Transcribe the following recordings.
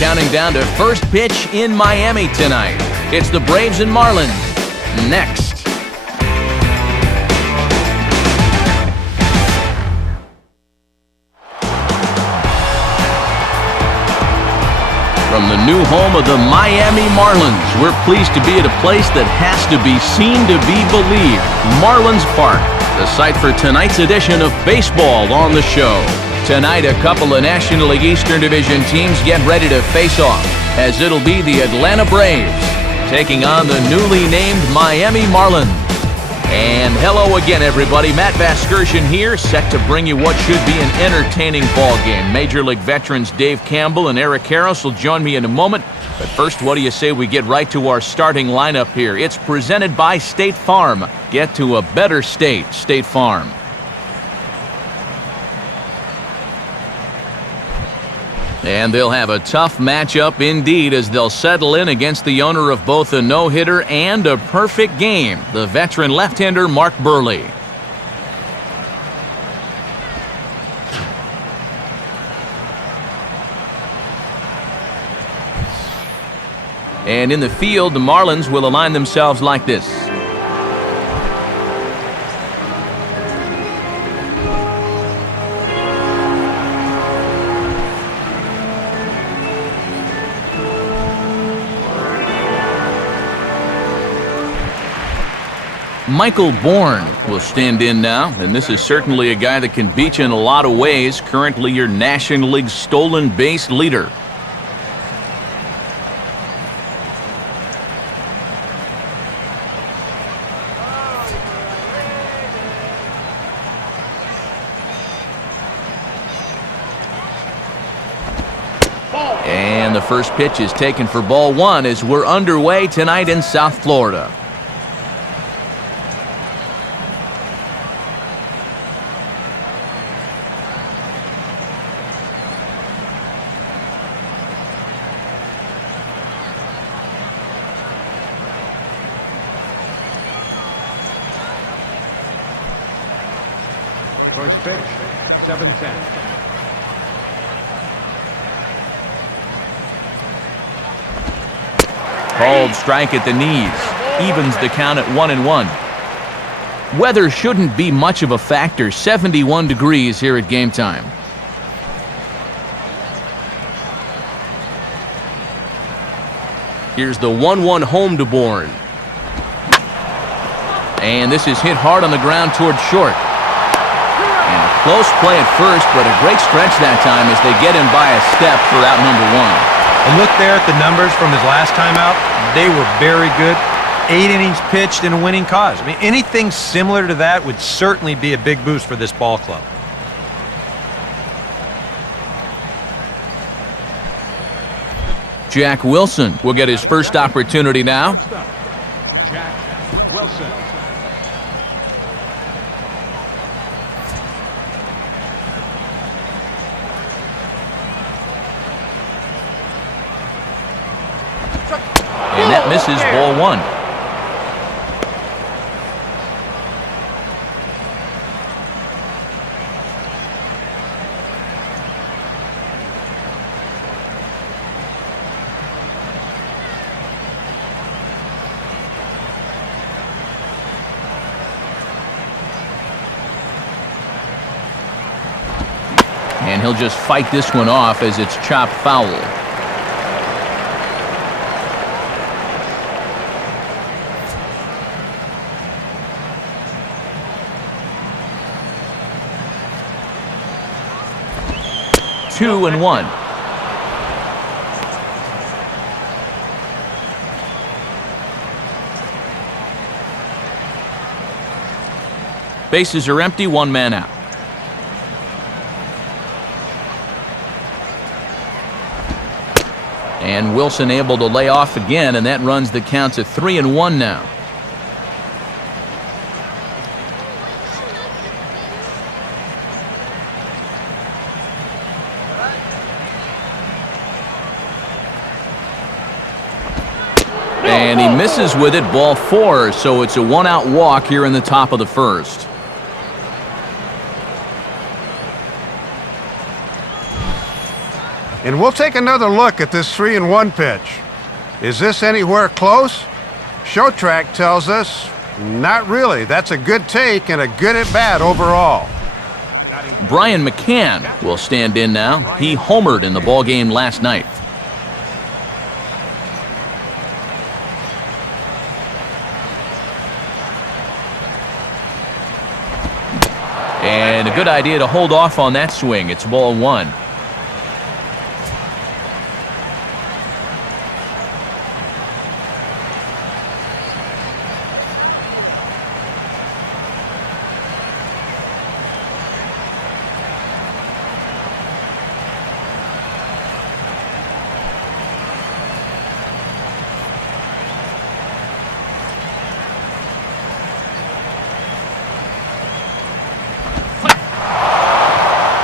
counting down to first pitch in Miami tonight. It's the Braves and Marlins. Next. From the new home of the Miami Marlins, we're pleased to be at a place that has to be seen to be believed. Marlins Park, the site for tonight's edition of Baseball on the Show. Tonight, a couple of National League Eastern Division teams get ready to face off, as it'll be the Atlanta Braves taking on the newly named Miami Marlins. And hello again, everybody. Matt Vasgersian here, set to bring you what should be an entertaining ball game. Major League veterans Dave Campbell and Eric Harris will join me in a moment. But first, what do you say we get right to our starting lineup here? It's presented by State Farm. Get to a better state, State Farm. And they'll have a tough matchup indeed as they'll settle in against the owner of both a no-hitter and a perfect game, the veteran left-hander Mark Burley. And in the field, the Marlins will align themselves like this. Michael Bourne will stand in now, and this is certainly a guy that can beat you in a lot of ways, currently your National League stolen base leader. And the first pitch is taken for ball one as we're underway tonight in South Florida. First pitch, 7-10. Called strike at the knees. Evens the count at 1-1. Weather shouldn't be much of a factor. 71 degrees here at game time. Here's the 1-1 home to Bourne. And this is hit hard on the ground toward short. Close play at first, but a great stretch that time as they get him by a step for out number one. And look there at the numbers from his last time out. They were very good. 8 innings pitched in a winning cause. I mean, anything similar to that would certainly be a big boost for this ball club. Jack Wilson will get his first opportunity now. Jack Wilson. And that misses ball one. And he'll just fight this one off as it's chopped foul. Two and one. Bases are empty, one man out. And Wilson able to lay off again, and that runs the count to 3-1 now. And he misses with it, ball four, so it's a one-out walk here in the top of the first. And we'll take another look at this 3-1 pitch. Is this anywhere close? Show Track tells us, not really. That's a good take and a good at-bat overall. Brian McCann will stand in now. He homered in the ballgame last night. And a good idea to hold off on that swing. It's ball one.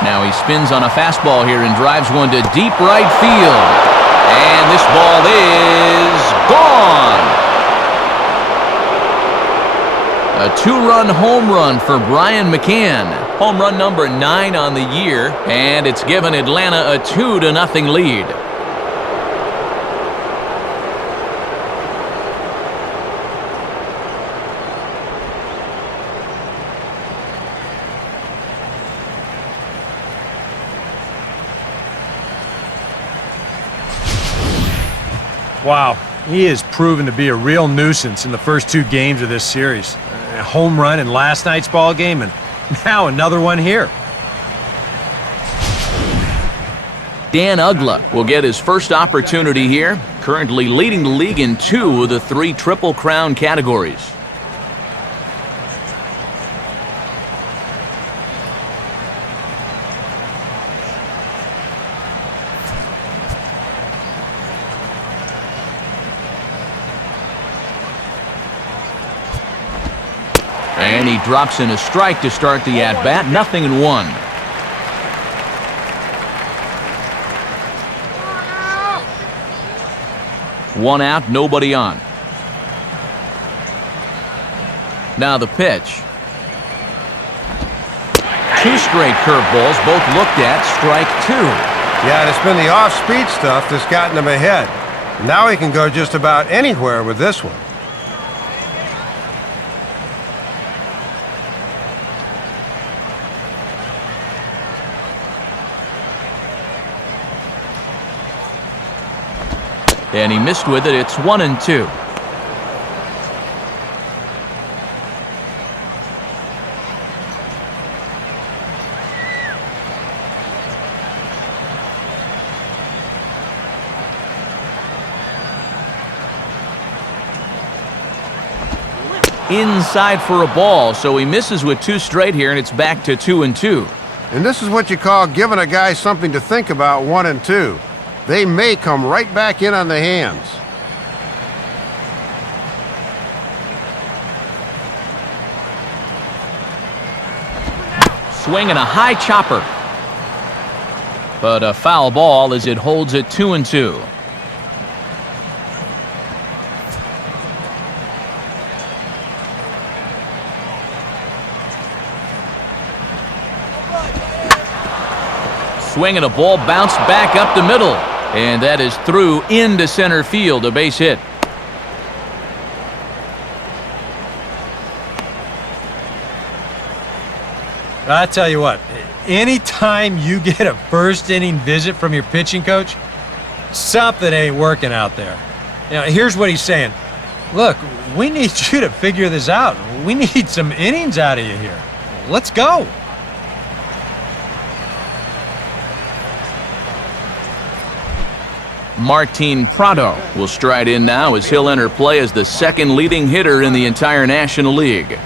Now he spins on a fastball here and drives one to deep right field. And this ball is gone. A two-run home run for Brian McCann. Home run number 9 on the year, and it's given Atlanta a 2-0 lead. Wow, he has proven to be a real nuisance in the first 2 games of this series. A home run in last night's ball game, and now another one here. Dan Uggla will get his first opportunity here, currently leading the league in 2 of the 3 Triple Crown categories. And he drops in a strike to start the at-bat. 0-1. One out, nobody on. Now the pitch. 2 straight curveballs, both looked at, strike 2. Yeah, and it's been the off-speed stuff that's gotten him ahead. Now he can go just about anywhere with this one. And he missed with it. It's 1-2. Inside for a ball, so he misses with 2 straight here, and it's back to 2-2. And this is what you call giving a guy something to think about. 1-2. They may come right back in on the hands. Swing and a high chopper. But a foul ball as it holds it 2-2. Swing and a ball bounced back up the middle. And that is through into center field, a base hit. I tell you what, anytime you get a first inning visit from your pitching coach, something ain't working out there. You know, here's what he's saying. Look, we need you to figure this out. We need some innings out of you here. Let's go. Martin Prado will stride in now as he'll enter play as the second leading hitter in the entire National League.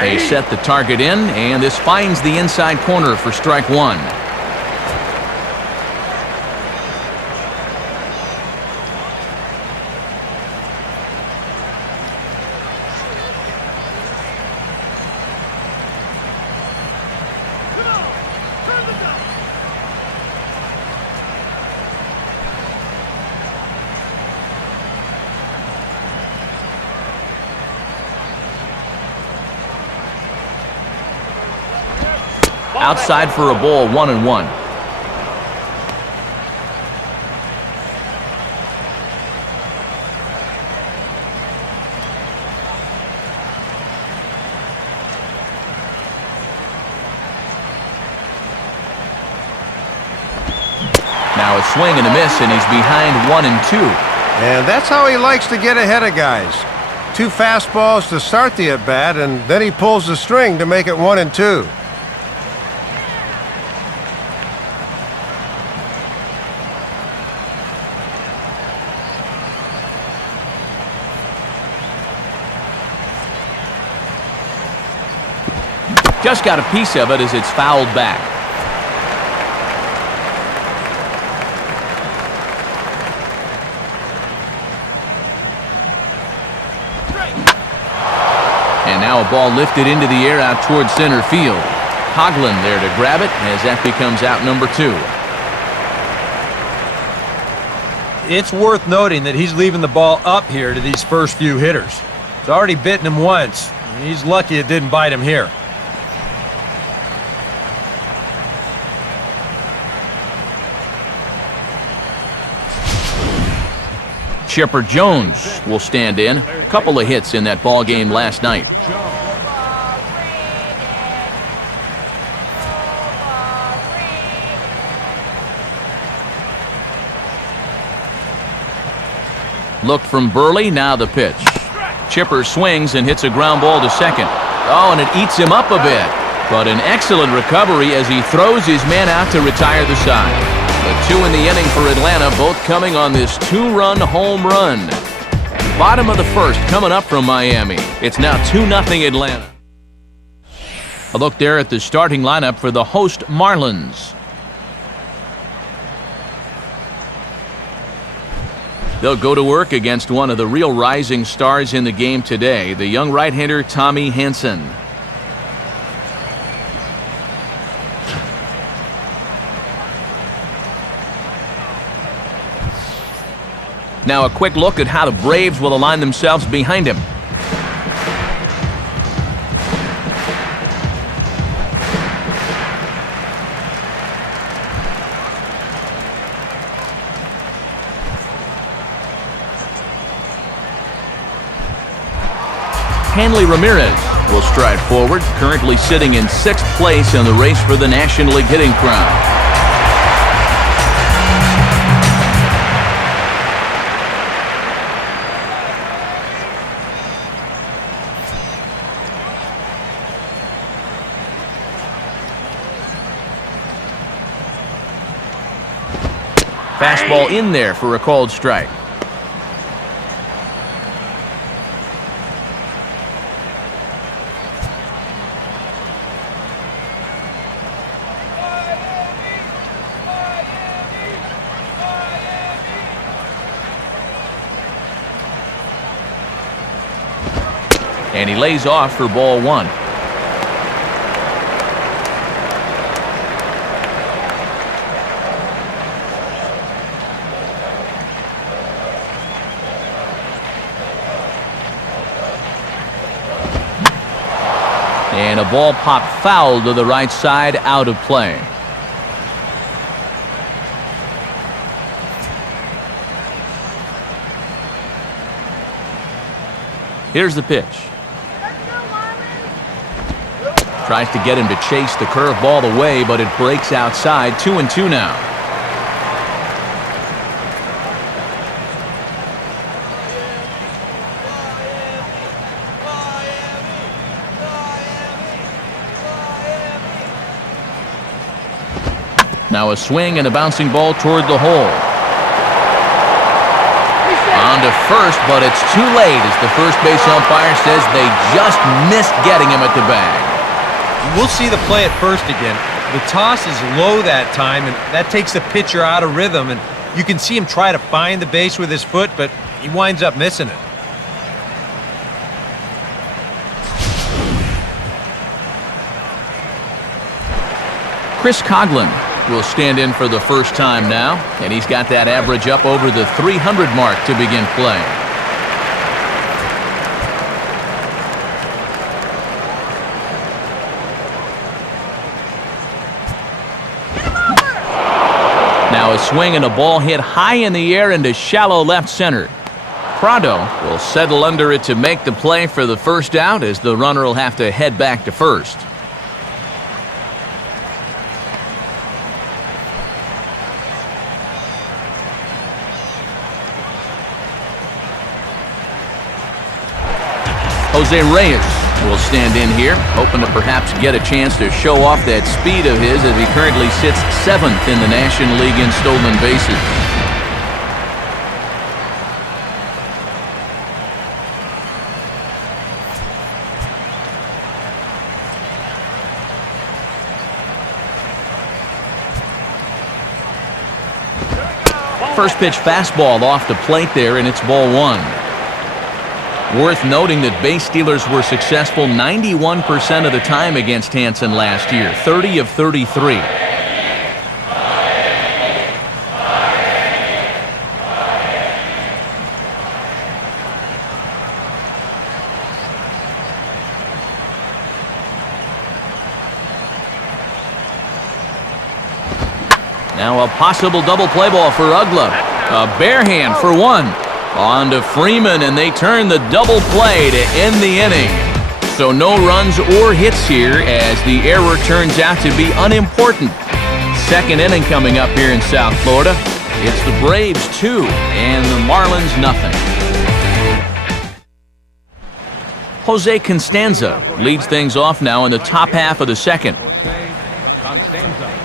They set the target in, and this finds the inside corner for strike 1. outside for a ball, 1-1. Now a swing and a miss, and he's behind 1-2. And that's how he likes to get ahead of guys. 2 fastballs to start the at-bat, and then he pulls the string to make it 1-2. Just got a piece of it as it's fouled back. And now a ball lifted into the air out towards center field. Coghlan there to grab it as that becomes out number 2. It's worth noting that he's leaving the ball up here to these first few hitters. It's already bitten him once. He's lucky it didn't bite him here. Chipper Jones will stand in. A couple of hits in that ball game last night. Look from Burley, now the pitch. Chipper swings and hits a ground ball to second. Oh, and it eats him up a bit. But an excellent recovery as he throws his man out to retire the side. The 2 in the inning for Atlanta, both coming on this 2-run home run. And bottom of the first coming up from Miami. It's now 2-0 Atlanta. A look there at the starting lineup for the host Marlins. They'll go to work against one of the real rising stars in the game today, the young right-hander Tommy Hanson. Now a quick look at how the Braves will align themselves behind him. Hanley Ramirez will stride forward, currently sitting in 6th place in the race for the National League hitting crown. Fastball in there for a called strike. And he lays off for ball 1. And a ball popped foul to the right side, out of play. Here's the pitch. Tries to get him to chase the curveball away, but it breaks outside. 2-2 now. Now a swing and a bouncing ball toward the hole. On to first, but it's too late as the first base umpire says they just missed getting him at the bag. We'll see the play at first again. The toss is low that time, and that takes the pitcher out of rhythm, and you can see him try to find the base with his foot, but he winds up missing it. Chris Coghlan will stand in for the first time now, and he's got that average up over the 300 mark to begin play. Now a swing and a ball hit high in the air into shallow left center. Prado will settle under it to make the play for the first out, as the runner will have to head back to first. Jose Reyes will stand in here, hoping to perhaps get a chance to show off that speed of his, as he currently sits 7th in the National League in stolen bases. First pitch fastball off the plate there, and it's ball 1. Worth noting that base stealers were successful 91% of the time against Hansen last year, 30 of 33. Now a possible double play ball for Ugla. A bare hand for 1. On to Freeman, and they turn the double play to end the inning. So no runs or hits here, as the error turns out to be unimportant. Second inning coming up here in South Florida. It's the Braves 2 and the Marlins nothing. Jose Constanza leads things off now in the top half of the second. Jose Constanza.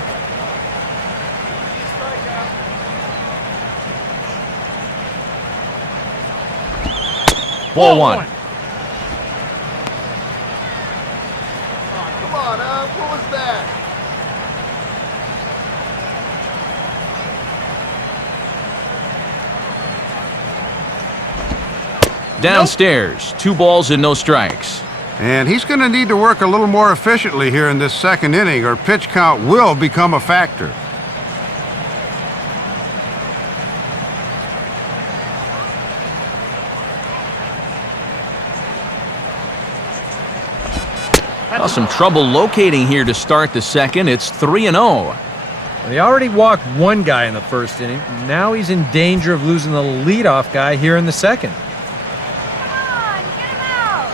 Ball 1. Come on, what was that? Downstairs, 2 balls and no strikes. And he's going to need to work a little more efficiently here in this second inning, or pitch count will become a factor. Well, some trouble locating here to start the second. It's 3-0. He already walked 1 guy in the first inning. Now he's in danger of losing the leadoff guy here in the second. Come on, get him out!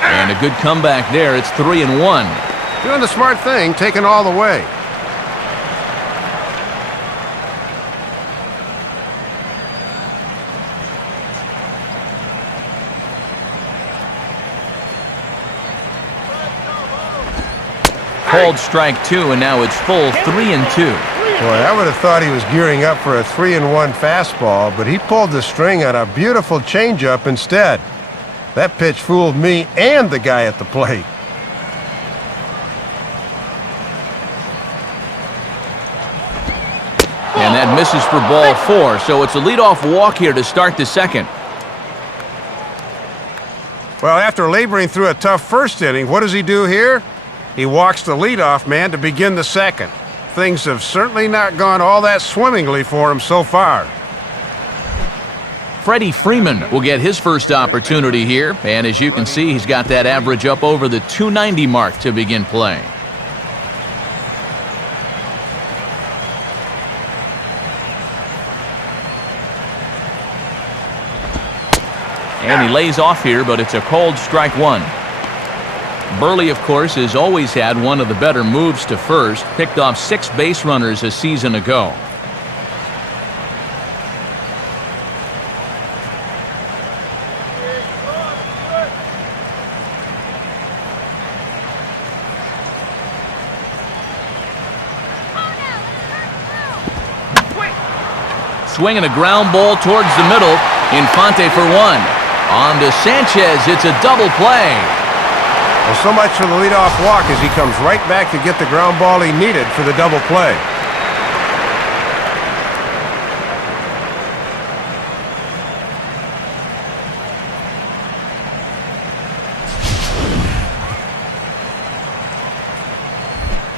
And a good comeback there. It's 3-1. Doing the smart thing, taking all the way. Called strike 2, and now it's full 3-2. Boy, I would have thought he was gearing up for a 3-1 fastball, but he pulled the string on a beautiful changeup instead. That pitch fooled me and the guy at the plate. And that misses for ball 4, so it's a leadoff walk here to start the second. Well, after laboring through a tough first inning, what does he do here? He walks the leadoff man to begin the second. Things have certainly not gone all that swimmingly for him so far. Freddie Freeman will get his first opportunity here, and as you can see, he's got that average up over the 290 mark to begin play. And he lays off here, but it's a called strike 1. Burley, of course, has always had one of the better moves to first. Picked off 6 base runners a season ago. Swinging a ground ball towards the middle. Infante for 1. On to Sanchez. It's a double play. Well, so much for the leadoff walk, as he comes right back to get the ground ball he needed for the double play.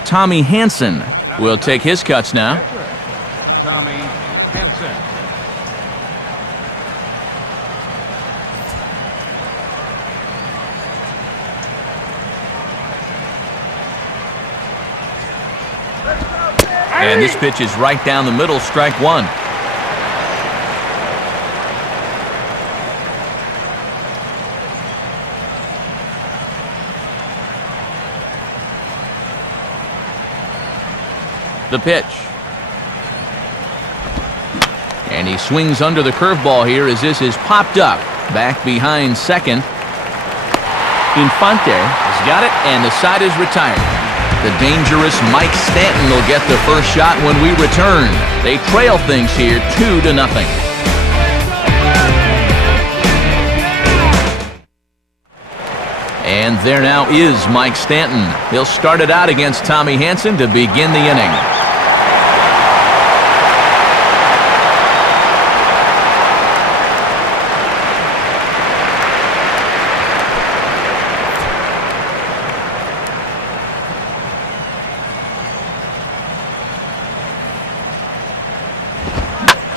Tommy Hansen will take his cuts now. Tommy Hansen. And this pitch is right down the middle, strike one. The pitch. And he swings under the curveball here as this is popped up. Back behind second. Infante has got it, and the side is retired. The dangerous Mike Stanton will get the first shot when we return. They trail things here 2-0. And there now is Mike Stanton. He'll start it out against Tommy Hanson to begin the inning.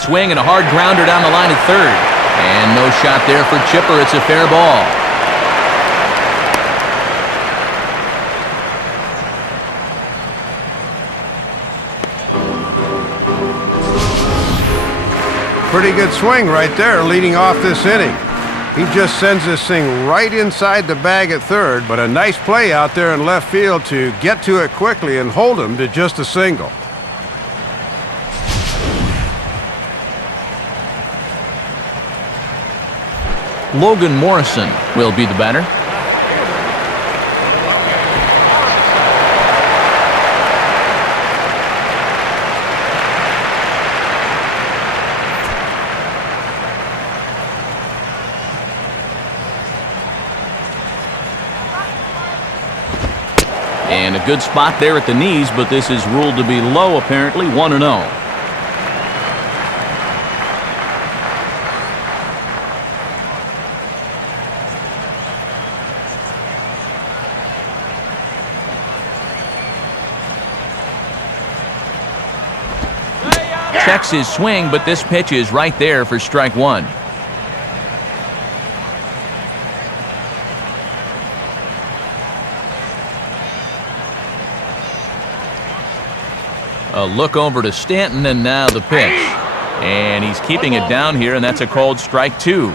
Swing and a hard grounder down the line at third. And no shot there for Chipper. It's a fair ball. Pretty good swing right there leading off this inning. He just sends this thing right inside the bag at third, but a nice play out there in left field to get to it quickly and hold him to just a single. Logan Morrison will be the batter. And a good spot there at the knees, but this is ruled to be low apparently, 1-0. Checks his swing, but this pitch is right there for strike one. A look over to Stanton, and now the pitch. And he's keeping it down here, and that's a called strike two.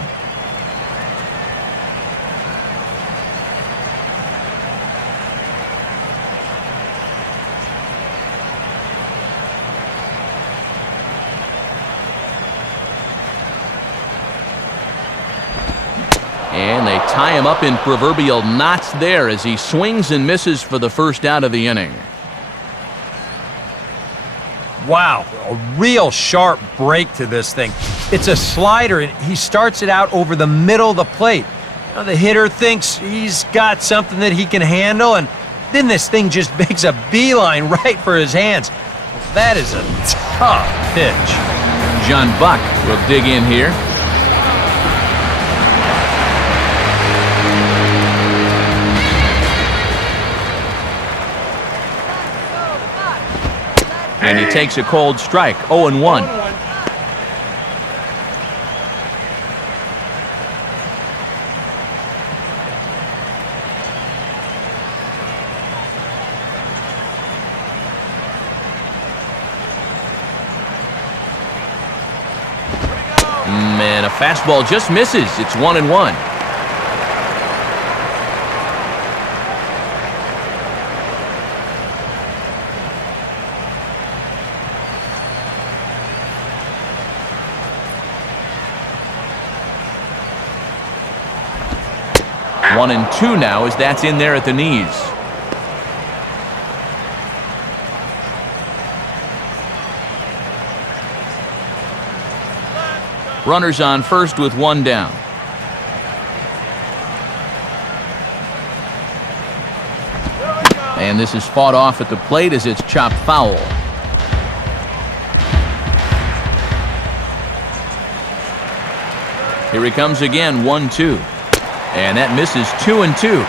And they tie him up in proverbial knots there as he swings and misses for the first out of the inning. Wow, a real sharp break to this thing. It's a slider, and he starts it out over the middle of the plate. Now, the hitter thinks he's got something that he can handle, and then this thing just makes a beeline right for his hands. That is a tough pitch. John Buck will dig in here. And he takes a cold strike, 0-1. Man, a fastball just misses. It's 1-1. One and two now as that's in there at the knees. Runners on first with one down. And this is fought off at the plate as it's chopped foul. Here he comes again, 1-2. And that misses 2-2.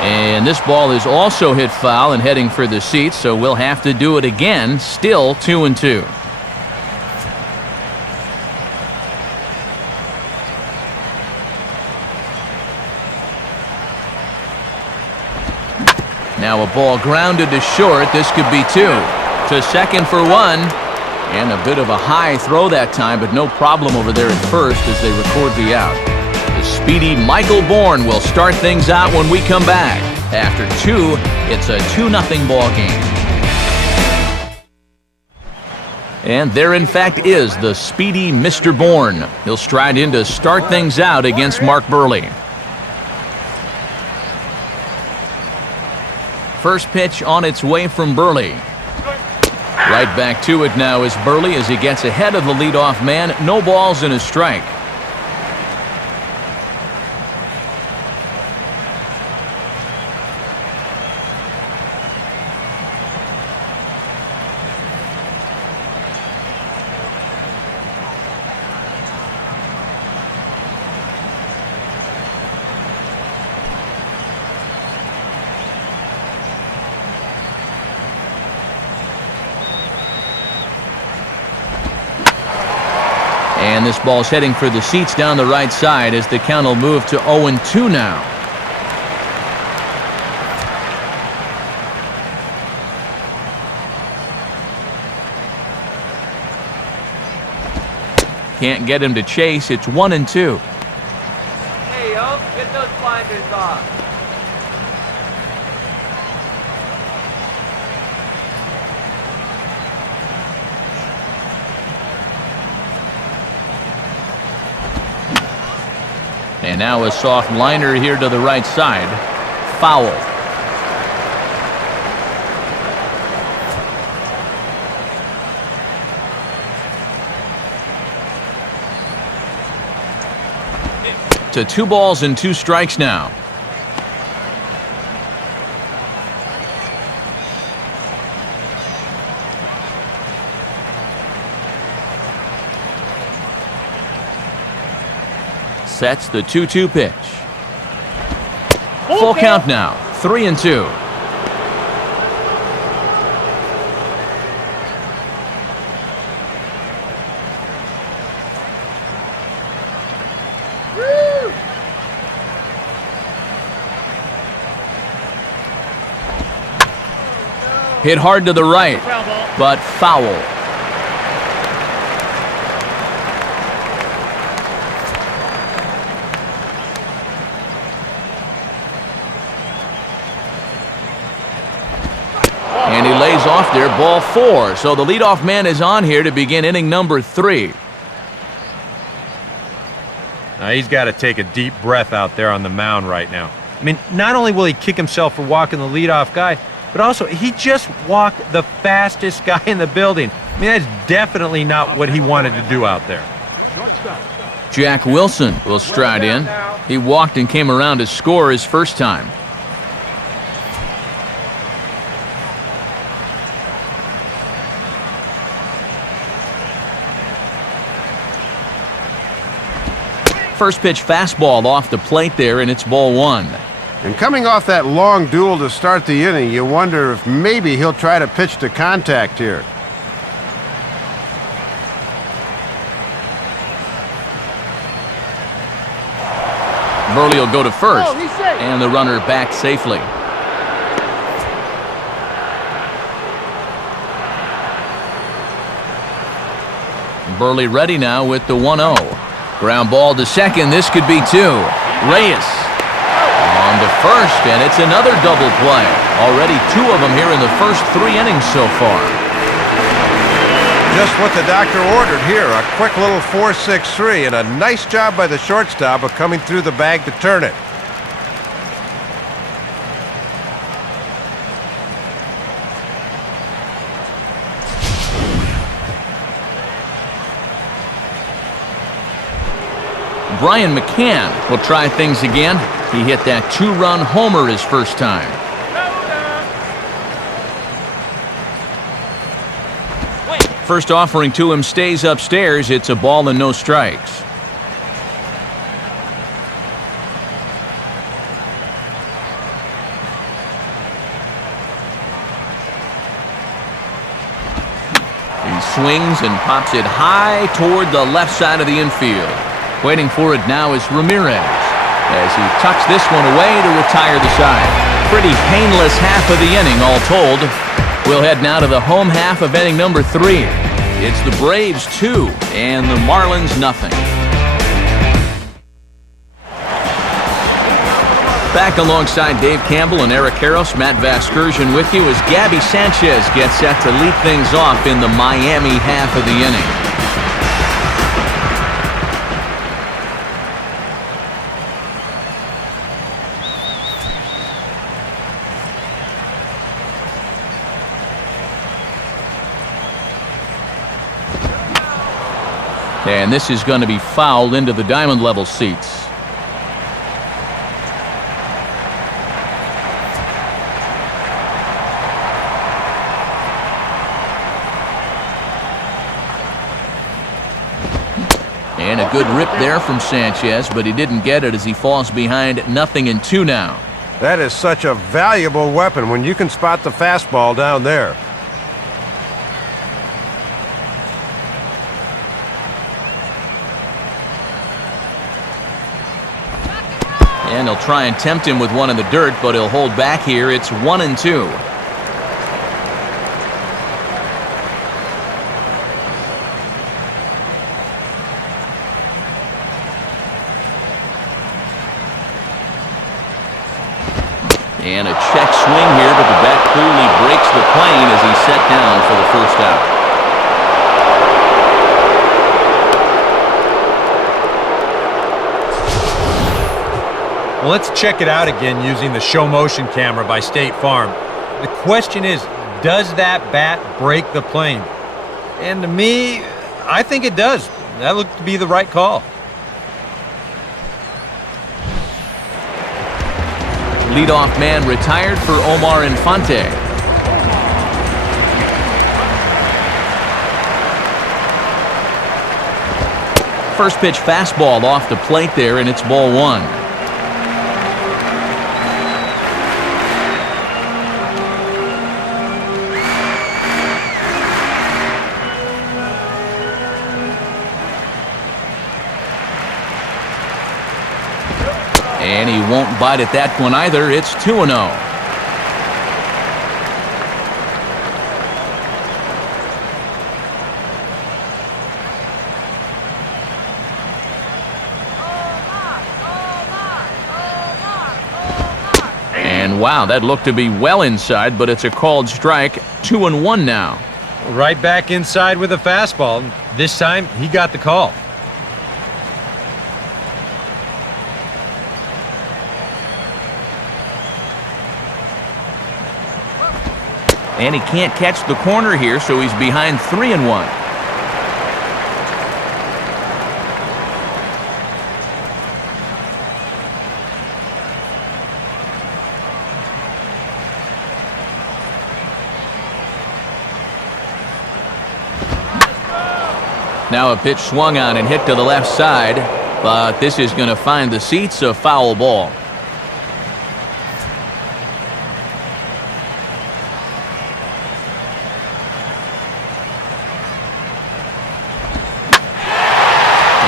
And this ball is also hit foul and heading for the seats, so we'll have to do it again. Still 2-2. Now a ball grounded to short. This could be 2. To second for 1. And a bit of a high throw that time, but no problem over there at first as they record the out. The speedy Michael Bourne will start things out when we come back. After 2, it's a 2-0 ball game. And there, in fact, is the speedy Mr. Bourne. He'll stride in to start things out against Mark Buehrle. First pitch on its way from Buehrle. Right back to it now is Buehrle as he gets ahead of the leadoff man. No balls and a strike. And this ball's heading for the seats down the right side as the count will move to 0-2 now. Can't get him to chase. It's 1-2. Hey, yo, get those blinders off. And now a soft liner here to the right side. Foul. To 2 balls and 2 strikes now. Sets the 2-2 pitch. Full count now. 3-2. Hit hard to the right, but foul. And he lays off there, ball 4. So the leadoff man is on here to begin inning number 3. Now he's got to take a deep breath out there on the mound right now. I mean, not only will he kick himself for walking the leadoff guy, but also he just walked the fastest guy in the building. I mean, that's definitely not what he wanted to do out there. Jack Wilson will stride in. He walked and came around to score his first time. First pitch fastball off the plate there, and it's ball 1. And coming off that long duel to start the inning, you wonder if maybe he'll try to pitch to contact here. Buehrle will go to first, and the runner back safely. Buehrle ready now with the 1-0. Ground ball to second. This could be 2. Reyes on to first, and it's another double play. Already 2 of them here in the first 3 innings so far. Just what the doctor ordered here, a quick little 4-6-3, and a nice job by the shortstop of coming through the bag to turn it. Brian McCann will try things again. He hit that 2-run homer his first time. First offering to him stays upstairs. It's a ball and no strikes. swings and pops it high toward the left side of the infield. Waiting for it now is Ramirez as he tucks this one away to retire the side. Pretty painless half of the inning all told. We'll head now to the home half of inning number 3. It's the Braves 2 and the Marlins nothing. Back alongside Dave Campbell and Eric Karros, Matt Vasgersian with you as Gabby Sanchez gets set to lead things off in the Miami half of the inning. And this is going to be fouled into the diamond level seats. And a good rip there from Sanchez, but he didn't get it as he falls behind 0-2 now. That is such a valuable weapon when you can spot the fastball down there. And he'll try and tempt him with one in the dirt, but he'll hold back here. It's 1-2. And a check swing here, but the bat clearly breaks the plane as he's set down for the first out. Well, let's check it out again using the show motion camera by State Farm. The question is, does that bat break the plane? And to me, I think it does. That looked to be the right call. Leadoff man retired for Omar Infante. First pitch fastball off the plate there, and it's ball 1. And he won't bite at that one either. It's 2-0. And wow, that looked to be well inside, but it's a called strike. 2-1 now. Right back inside with a fastball. This time, he got the call. And he can't catch the corner here, so he's behind 3-1. Now a pitch swung on and hit to the left side, but this is going to find the seats, a foul ball.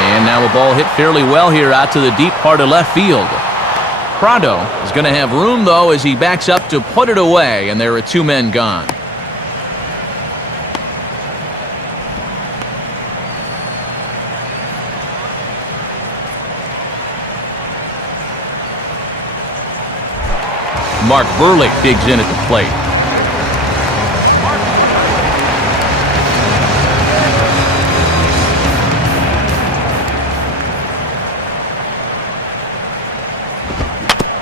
And now a ball hit fairly well here out to the deep part of left field. Prado is going to have room, though, as he backs up to put it away, and there are 2 men gone. Mark Burlick digs in at the plate.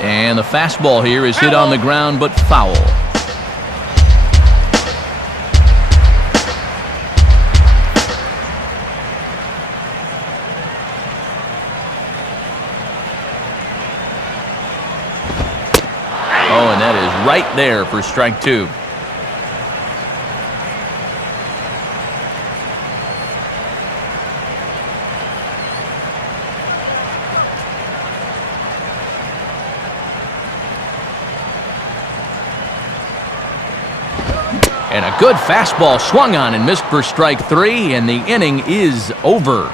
And the fastball here is hit on the ground, but foul. Oh, and that is right there for strike 2. And a good fastball swung on and missed for strike 3, and the inning is over.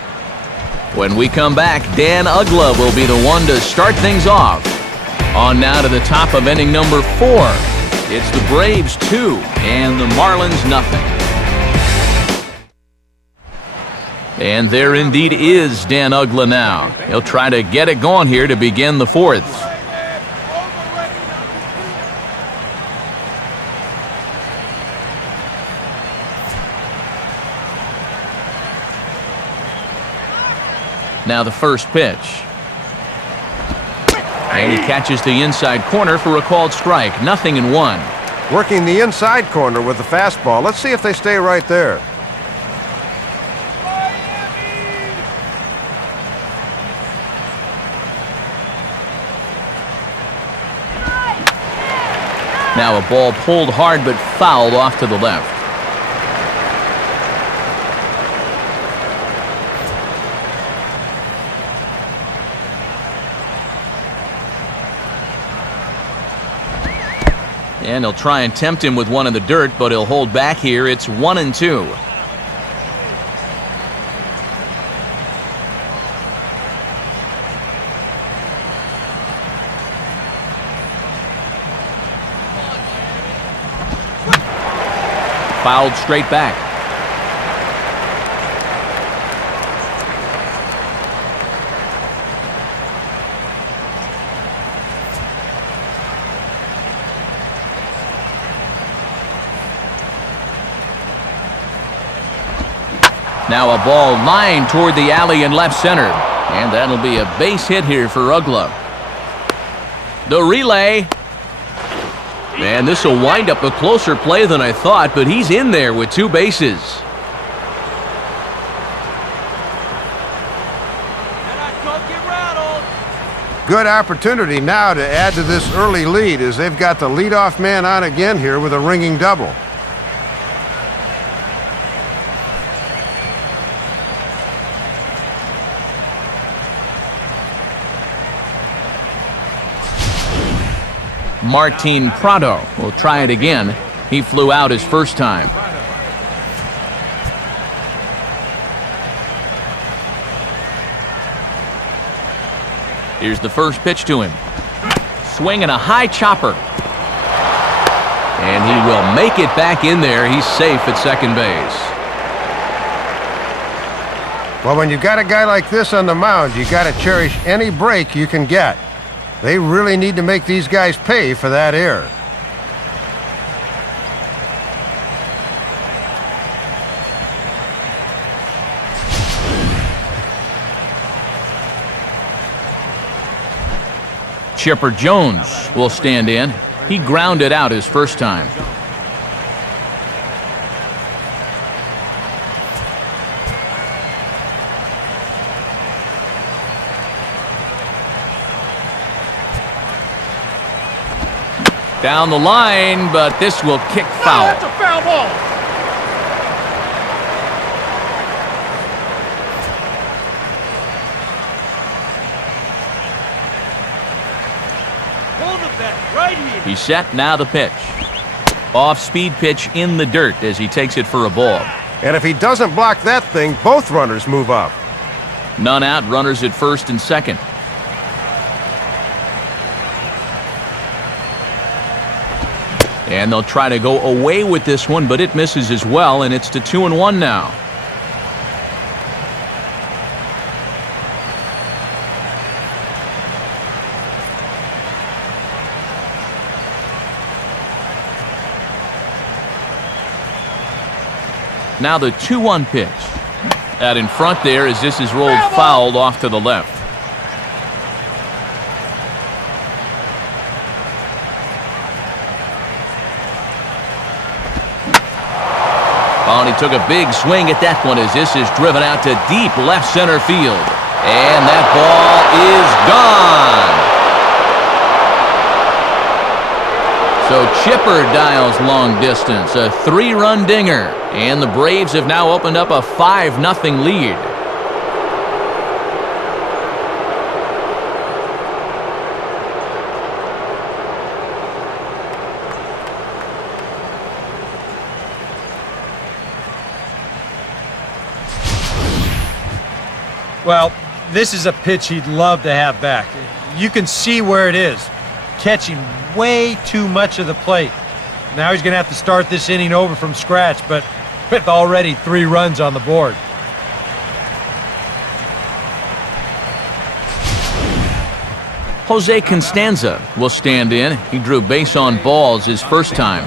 When we come back, Dan Uggla will be the one to start things off. On now to the top of inning number 4. It's the Braves 2 and the Marlins nothing. And there indeed is Dan Uggla now. He'll try to get it going here to begin the 4th. Now the first pitch. And he catches the inside corner for a called strike. 0-1. Working the inside corner with the fastball. Let's see if they stay right there. Now a ball pulled hard but fouled off to the left. And he'll try and tempt him with one in the dirt, but he'll hold back here. It's 1-2. Fouled straight back. Now a ball lined toward the alley in left center. And that'll be a base hit here for Uggla. The relay. And this will wind up a closer play than I thought, but he's in there with 2 bases. Good opportunity now to add to this early lead as they've got the leadoff man on again here with a ringing double. Martin Prado will try it again. He flew out his first time. Here's the first pitch to him. Swinging a high chopper. And he will make it back in there. He's safe at second base. Well, when you got a guy like this on the mound, you got to cherish any break you can get. They really need to make these guys pay for that error. Chipper Jones will stand in. He grounded out his first time. Down the line, but this will kick foul. That's a foul ball. Hold it back right here. He's set, now the pitch. Off-speed pitch in the dirt as he takes it for a ball. And if he doesn't block that thing, both runners move up. None out, runners at first and second. And they'll try to go away with this one, but it misses as well, and it's to 2-1 now. Now the 2-1 pitch. Out in front there as this is rolled fouled off to the left. Oh, and he took a big swing at that one as this is driven out to deep left center field. And that ball is gone. So Chipper dials long distance, a 3-run dinger, and the Braves have now opened up a 5-0 lead. Well, this is a pitch he'd love to have back. You can see where it is, catching way too much of the plate. Now he's going to have to start this inning over from scratch, but with already 3 runs on the board. Jose Constanza will stand in. He drew base on balls his first time.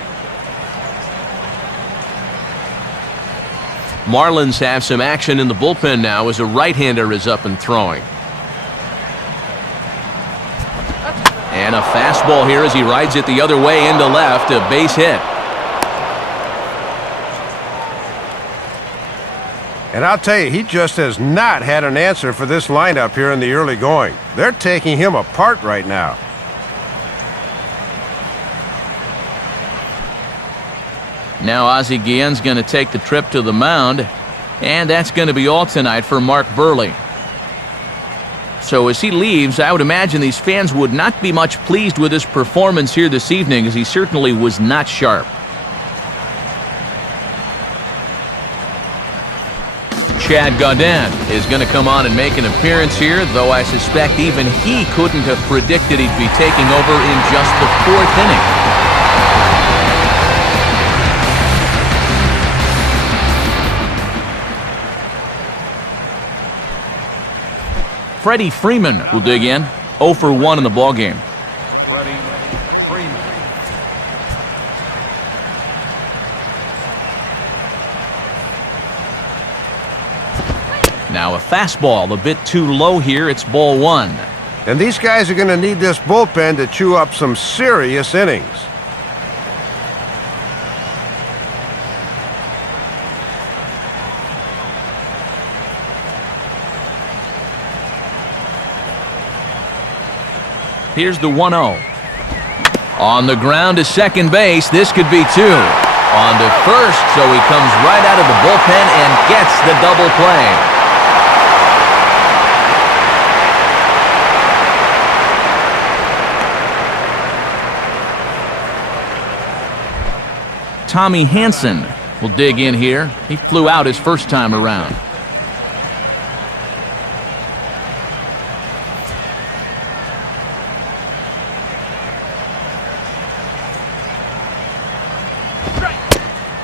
Marlins have some action in the bullpen now as a right-hander is up and throwing. And a fastball here as he rides it the other way into left, a base hit. And I'll tell you, he just has not had an answer for this lineup here in the early going. They're taking him apart right now. Now Ozzie Guillen's going to take the trip to the mound, and that's going to be all tonight for Mark Burley. So as he leaves, I would imagine these fans would not be much pleased with his performance here this evening, as he certainly was not sharp. Chad Gaudin is going to come on and make an appearance here, though I suspect even he couldn't have predicted he'd be taking over in just the 4th inning. Freddie Freeman will dig in, 0 for 1 in the ballgame. Freddie Freeman. Now a fastball a bit too low here. It's ball 1. And these guys are going to need this bullpen to chew up some serious innings. Here's the 1-0. On the ground to second base. This could be 2. On to first, so he comes right out of the bullpen and gets the double play. Tommy Hansen will dig in here. He flew out his first time around.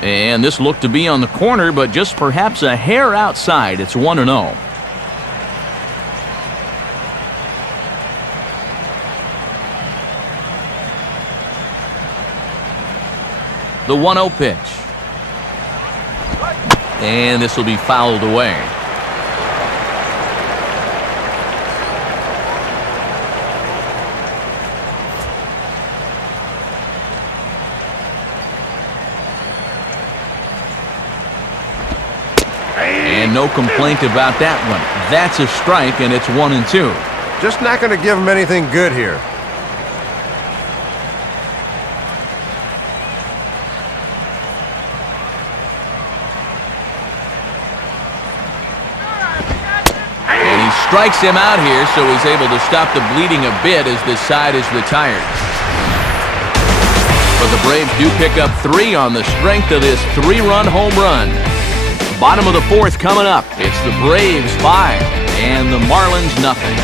And this looked to be on the corner, but just perhaps a hair outside. It's 1-0. The 1-0 pitch. And this will be fouled away. And no complaint about that one. That's a strike, and it's 1-2. Just not going to give him anything good here. And he strikes him out here, so he's able to stop the bleeding a bit as this side is retired. But the Braves do pick up 3 on the strength of this 3-run home run. Bottom of the 4th coming up. It's the Braves 5 and the Marlins nothing.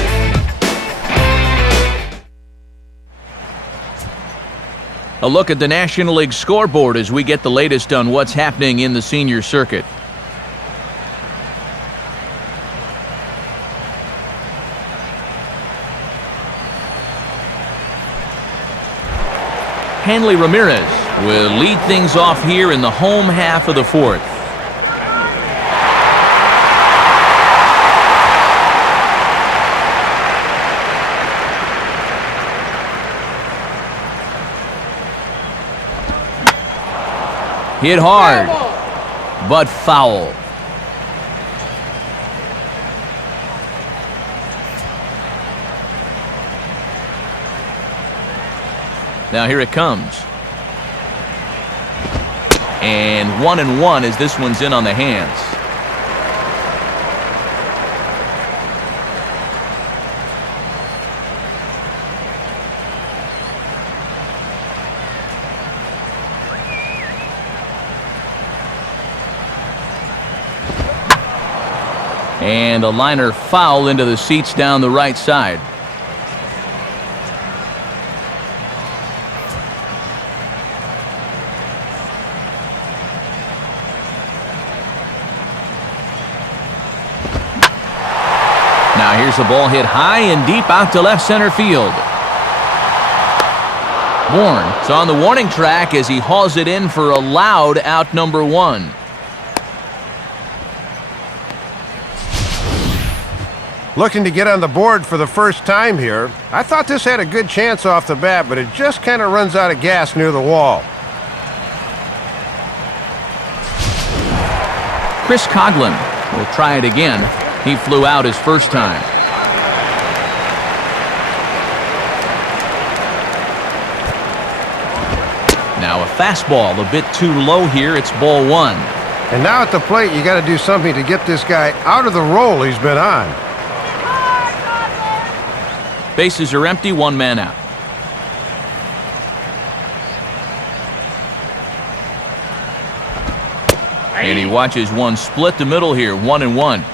A look at the National League scoreboard as we get the latest on what's happening in the senior circuit. Hanley Ramirez will lead things off here in the home half of the 4th. Hit hard, but foul. Now here it comes. And 1-1 as this one's in on the hands. And a liner foul into the seats down the right side. Now here's the ball hit high and deep out to left center field. Bourne's on the warning track as he hauls it in for a loud out number 1. Looking to get on the board for the first time here. I thought this had a good chance off the bat, but it just kind of runs out of gas near the wall. Chris Coughlin will try it again. He flew out his first time. Now a fastball a bit too low here. It's ball 1. And now at the plate, you got to do something to get this guy out of the role he's been on. Bases are empty, 1 man out. And he watches one split the middle here, 1-1.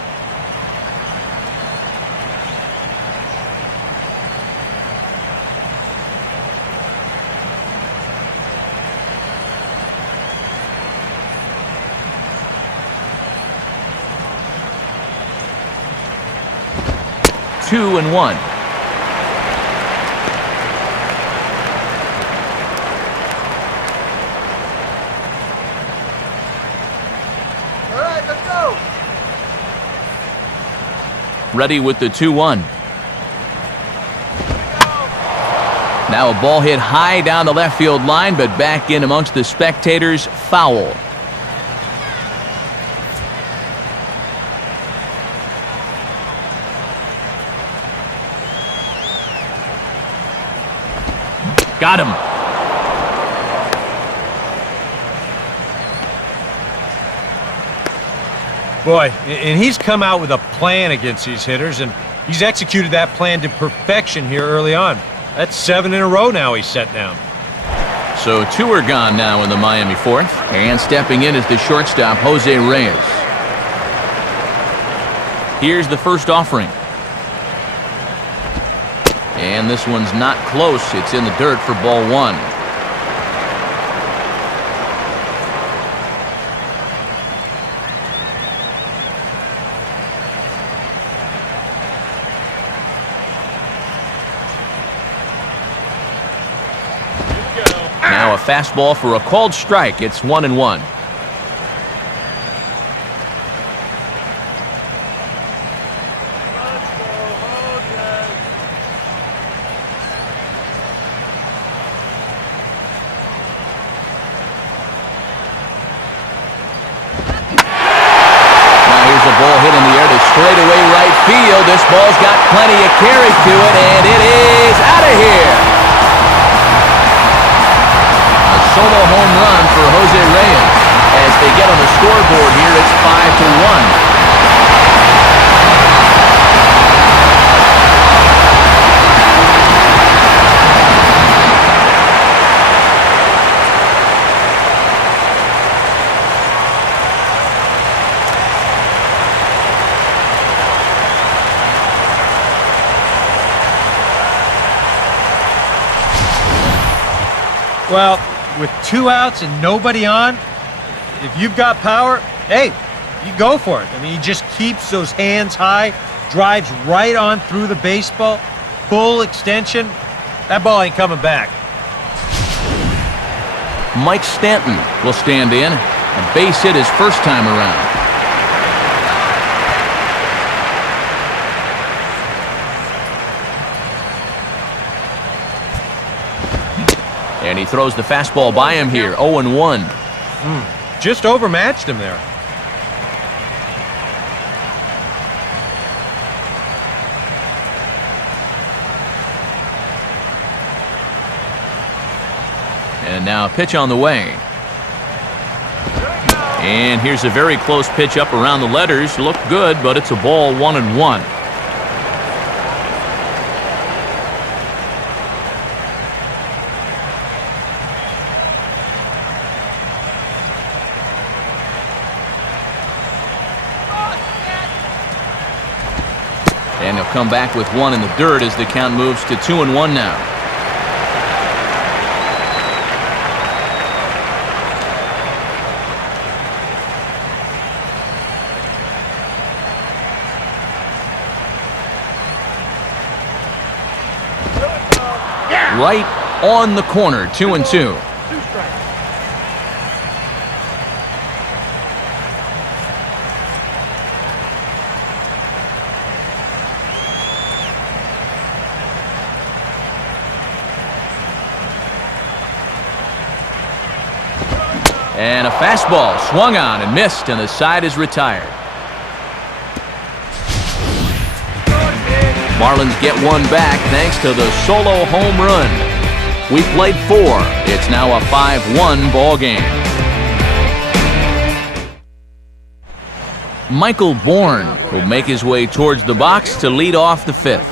Two and one. All right, let's go. Ready with the 2-1. Now a ball hit high down the left field line, but back in amongst the spectators. Foul. Got him. Boy, and he's come out with a plan against these hitters, and he's executed that plan to perfection here early on. That's 7 in a row now he's set down. So 2 are gone now in the Miami 4th. And stepping in is the shortstop, Jose Reyes. Here's the first offering. And this one's not close. It's in the dirt for ball 1. Now a fastball for a called strike. It's 1-1. Straightaway right field. This ball's got plenty of carry to it, and it is out of here. A solo home run for Jose Reyes. As they get on the scoreboard here, it's 5-1. Well, with 2 outs and nobody on, if you've got power, hey, you go for it. I mean, he just keeps those hands high, drives right on through the baseball, full extension. That ball ain't coming back. Mike Stanton will stand in. A base hit his first time around. And he throws the fastball by him here, 0-1. Just overmatched him there. And now a pitch on the way. And here's a very close pitch up around the letters. Looked good, but it's a ball, 1-1. come back with one in the dirt as the count moves to 2-1 now. Right on the corner, 2-2. And a fastball swung on and missed, and the side is retired. Marlins get one back thanks to the solo home run. We played 4. It's now a 5-1 ball game. Michael Bourne will make his way towards the box to lead off the 5th.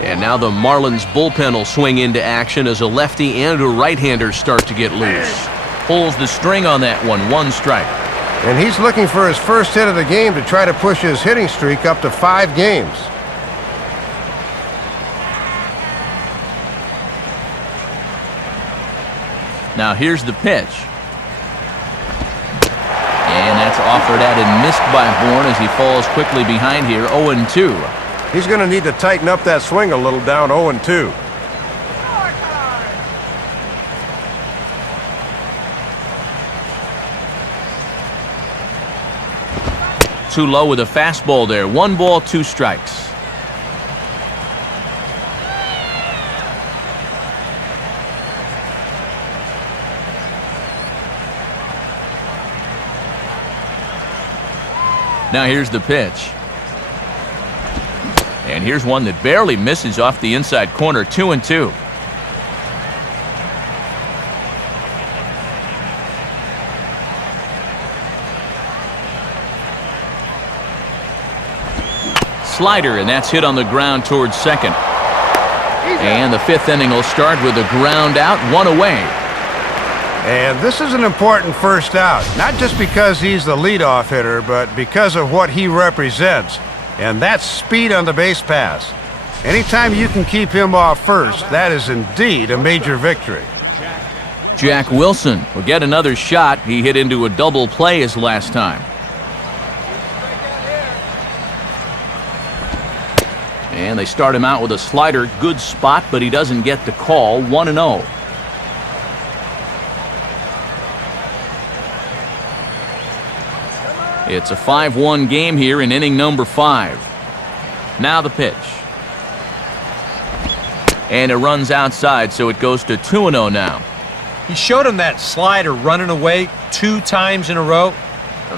And now the Marlins bullpen will swing into action as a lefty and a right-hander start to get loose. Pulls the string on that one strike. And he's looking for his first hit of the game to try to push his hitting streak up to 5 games. Now here's the pitch. And that's offered at and missed by Bourne as he falls quickly behind here, 0-2. He's going to need to tighten up that swing a little down 0-2. Too low with a fastball there. 1 ball, 2 strikes. Now here's the pitch. And here's one that barely misses off the inside corner, 2-2. Slider, and that's hit on the ground towards second. And the 5th inning will start with a ground out, 1 away. And this is an important first out, not just because he's the leadoff hitter, but because of what he represents, and that's speed on the base pass. Anytime you can keep him off first, that is indeed a major victory. Jack Wilson will get another shot. He hit into a double play his last time. And they start him out with a slider. Good spot, but he doesn't get the call. 1-0. It's a 5-1 game here in inning number 5. Now the pitch. And it runs outside, so it goes to 2-0 now. He showed him that slider running away 2 times in a row.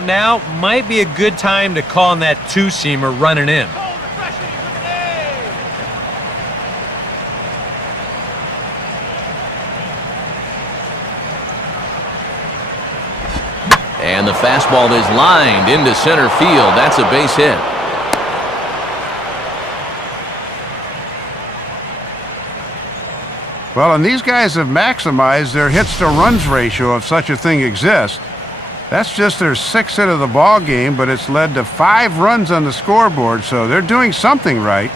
Now might be a good time to call him that 2-seamer running in. And the fastball is lined into center field. That's a base hit. Well, and these guys have maximized their hits-to-runs ratio if such a thing exists. That's just their 6th hit of the ball game, but it's led to 5 runs on the scoreboard, so they're doing something right.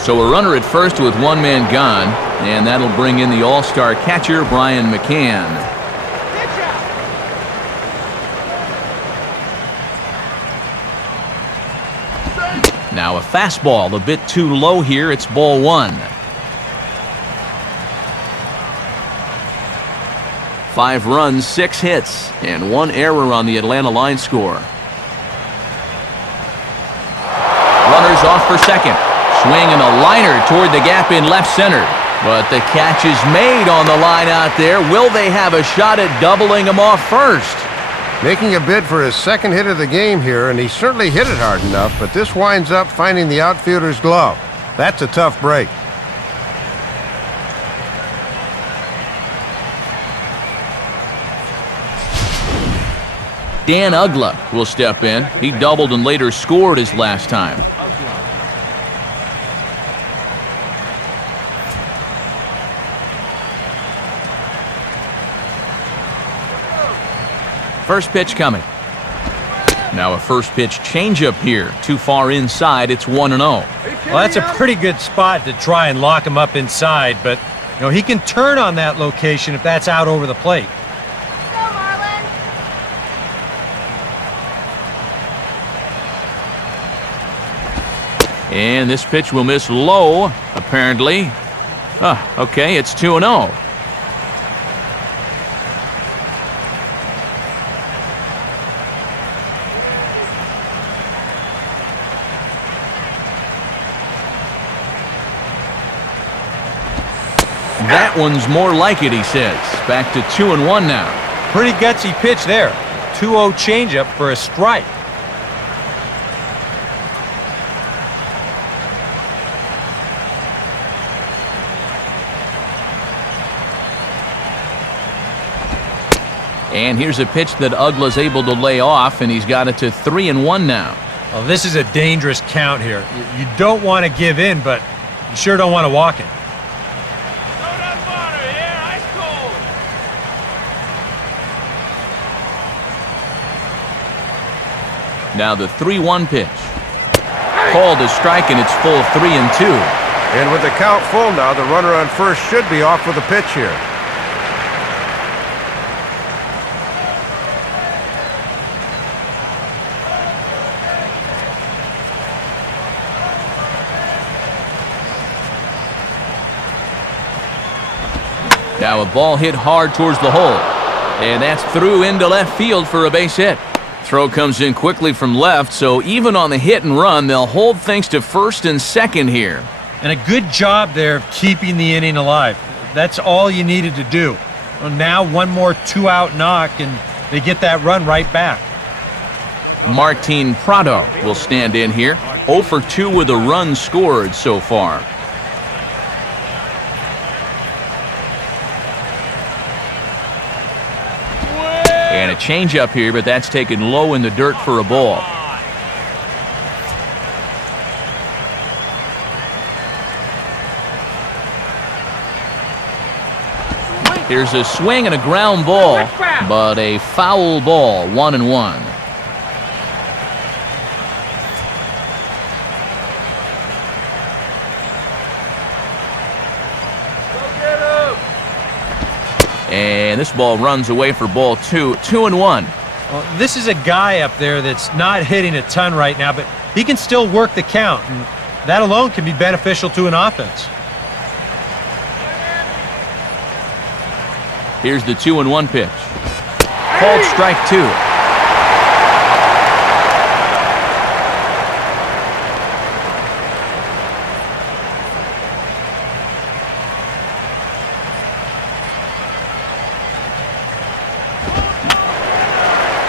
So a runner at first with 1 man gone, and that'll bring in the all-star catcher, Brian McCann. Now a fastball, a bit too low here. It's ball 1. 5 runs, 6 hits, and 1 error on the Atlanta line score. Runners off for second. Swing and a liner toward the gap in left center. But the catch is made on the line out there. Will they have a shot at doubling him off first? Making a bid for his 2nd hit of the game here, and he certainly hit it hard enough, but this winds up finding the outfielder's glove. That's a tough break. Dan Ugla will step in. He doubled and later scored his last time. First pitch coming. Now a first pitch changeup here. Too far inside, it's 1-0. Well, that's a pretty good spot to try and lock him up inside, but he can turn on that location if that's out over the plate. Go, Marlins. And this pitch will miss low, apparently. Okay, it's 2-0. That one's more like it, he says. Back to 2-1 now. Pretty gutsy pitch there. 2-0 changeup for a strike. And here's a pitch that Uggla's able to lay off, and he's got it to 3-1 now. Well, this is a dangerous count here. You don't want to give in, but you sure don't want to walk it. Now the 3-1 pitch. Called a strike, and it's full 3-2. And with the count full now, the runner on first should be off with a pitch here. Now a ball hit hard towards the hole. And that's through into left field for a base hit. Throw comes in quickly from left, so even on the hit and run, they'll hold things to first and second here. And a good job there of keeping the inning alive. That's all you needed to do. Well, now one more 2-out knock, and they get that run right back. Martin Prado will stand in here. 0 for 2 with a run scored so far. And a changeup here, but that's taken low in the dirt for a ball. Here's a swing and a ground ball, but a foul ball, 1-1. And this ball runs away for ball 2, 2-1. Well, this is a guy up there that's not hitting a ton right now, but he can still work the count, and that alone can be beneficial to an offense. Here's the 2-1 pitch. Called strike 2.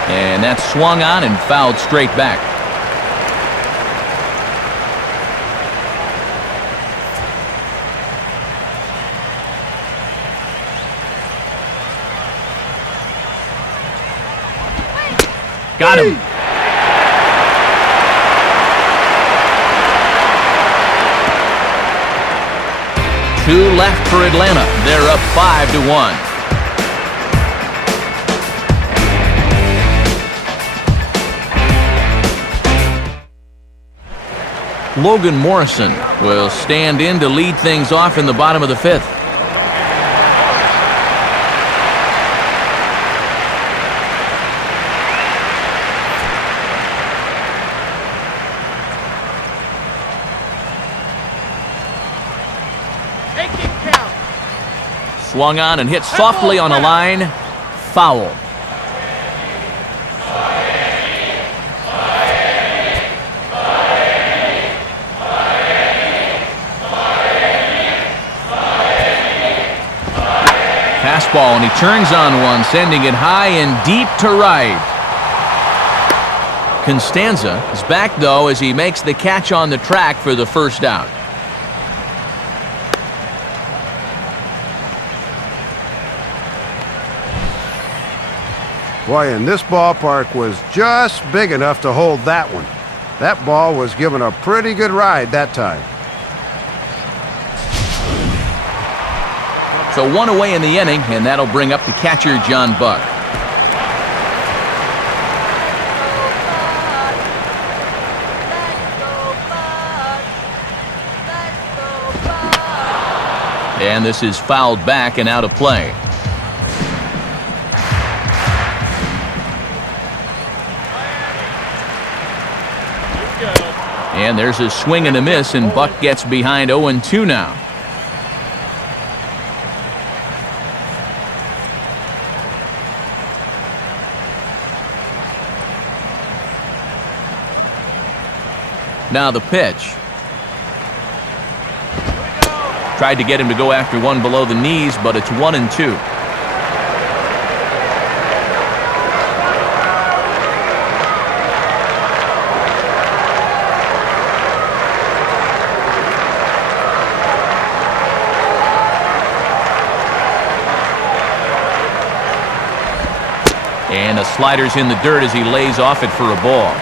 And that's swung on and fouled straight back. Got him. Two left for Atlanta. They're up 5-1. Logan Morrison will stand in to lead things off in the bottom of the 5th. Swung on and hit softly on a line. Foul. Fastball, and he turns on one, sending it high and deep to right. Constanza is back, though, as he makes the catch on the track for the first out. Boy, and this ballpark was just big enough to hold that one. That ball was given a pretty good ride that time. So one away in the inning, and that'll bring up the catcher, John Buck. And this is fouled back and out of play. And there's a swing and a miss, and Buck gets behind 0-2 now. Now the pitch. Tried to get him to go after one below the knees, but it's 1-2. And a slider's in the dirt as he lays off it for a ball.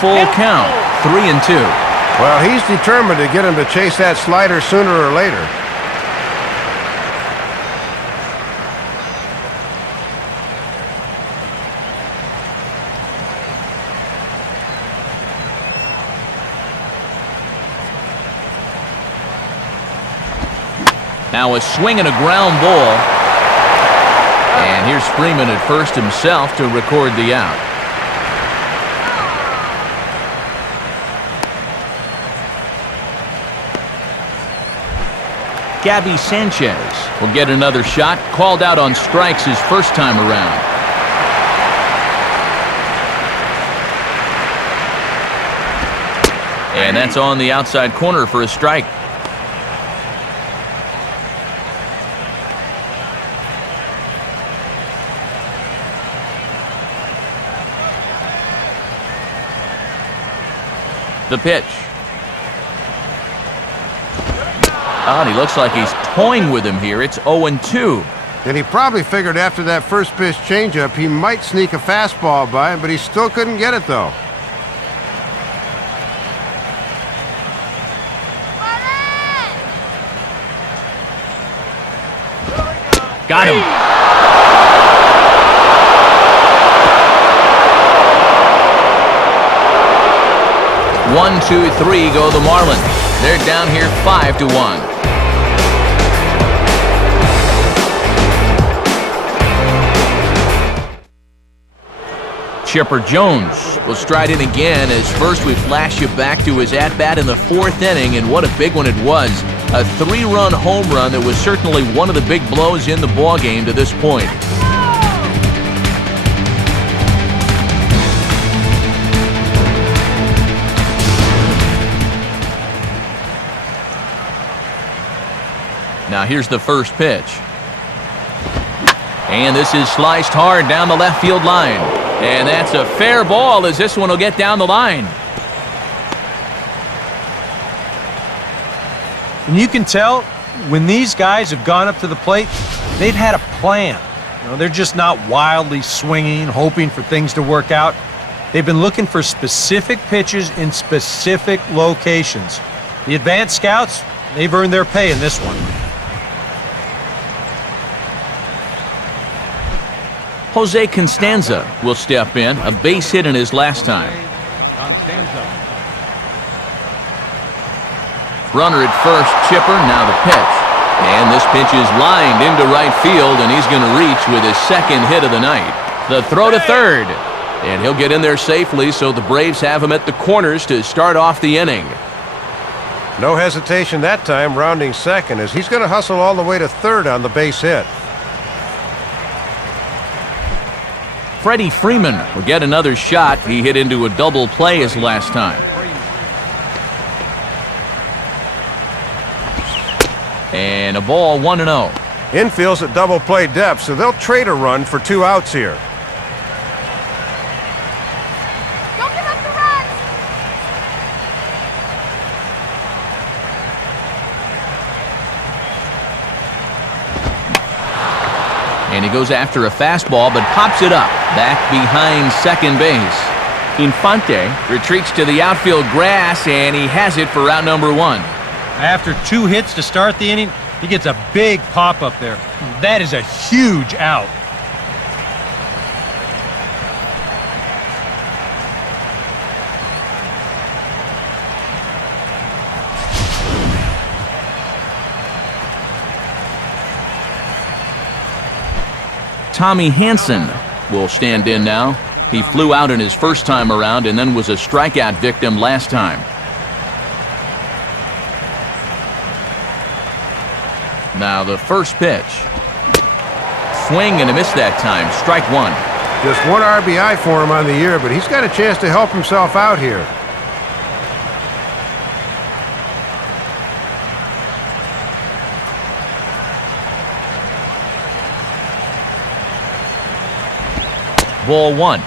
Full count, 3-2. Well, he's determined to get him to chase that slider sooner or later. Now a swing and a ground ball. And here's Freeman at first himself to record the out. Gabby Sanchez will get another shot, called out on strikes his first time around. And that's on the outside corner for a strike. The pitch. And he looks like he's toying with him here. It's 0-2. And he probably figured after that first pitch changeup he might sneak a fastball by him, but he still couldn't get it though. Got him. One, two, three go the Marlins. They're down here 5-1. Chipper Jones will stride in again as first we flash you back to his at-bat in the fourth inning, and what a big one it was. A 3-run home run that was certainly one of the big blows in the ballgame to this point. Now here's the first pitch. And this is sliced hard down the left field line. And that's a fair ball as this one will get down the line. And you can tell when these guys have gone up to the plate, they've had a plan. You know, they're just not wildly swinging, hoping for things to work out. They've been looking for specific pitches in specific locations. The advanced scouts, they've earned their pay in this one. Jose Constanza will step in, a base hit in his last time. Runner at first, Chipper, now the pitch. And this pitch is lined into right field, and he's going to reach with his second hit of the night. The throw to third, and he'll get in there safely, so the Braves have him at the corners to start off the inning. No hesitation that time, rounding second, as he's going to hustle all the way to third on the base hit. Freddie Freeman will get another shot. He hit into a double play his last time. And a ball, 1-0. Infield's at double play depth, so they'll trade a run for 2 outs here. Don't give up the runs! And he goes after a fastball, but pops it up, back behind second base. Infante retreats to the outfield grass, and he has it for out number 1. After 2 hits to start the inning, He gets a big pop up there. That is a huge out. Tommy Hansen will stand in now. He flew out in his first time around and then was a strikeout victim last time. Now the first pitch. Swing and a miss that time. Strike one. Just one RBI for him on the year, but he's got a chance to help himself out here. Ball one.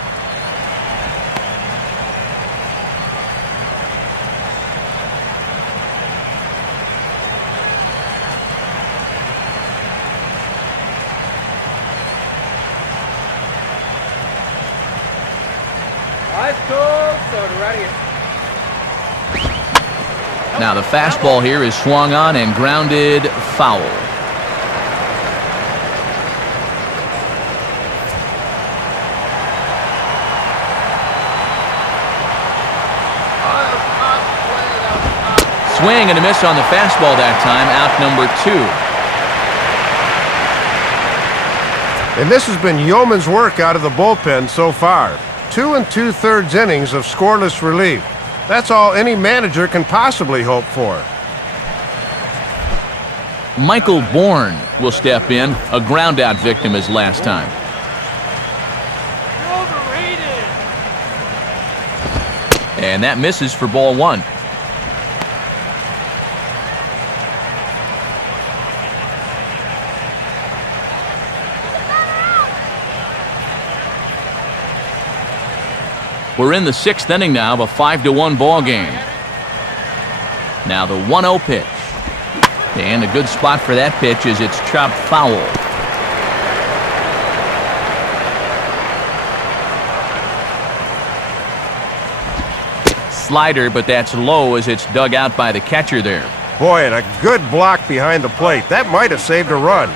Eyes cold, soda ready. Now the fastball here is swung on and grounded foul. Swing and a miss on the fastball that time. Out number 2. And this has been yeoman's work out of the bullpen so far. 2 2/3 innings of scoreless relief. That's all any manager can possibly hope for. Michael Bourne will step in, a ground-out victim as last time. And that misses for ball one. We're in the 6th inning now of a 5-1 ball game. Now the 1-0 pitch. And a good spot for that pitch is it's chopped foul. Slider, but that's low as it's dug out by the catcher there. Boy, and a good block behind the plate. That might have saved a run.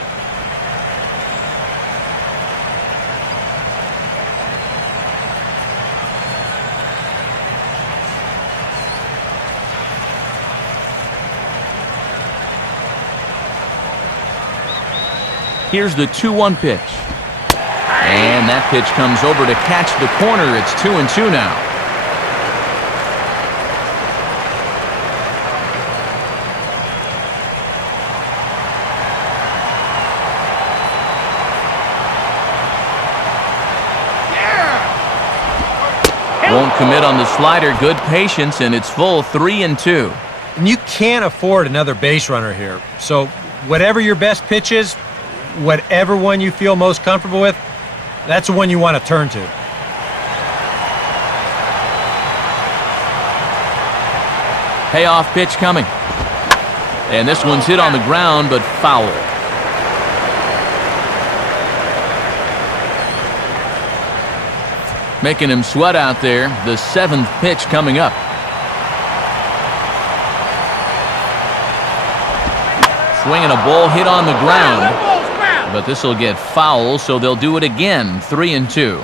Here's the 2-1 pitch. And that pitch comes over to catch the corner. It's 2-2 now. Won't commit on the slider. Good patience, and it's full 3-2. And you can't afford another base runner here. So whatever your best pitch is, whatever one you feel most comfortable with, that's the one you want to turn to. Payoff pitch coming. And this one's hit on the ground, but foul. Making him sweat out there. The 7th pitch coming up. Swinging a ball hit on the ground. But this will get foul, so they'll do it again. 3-2.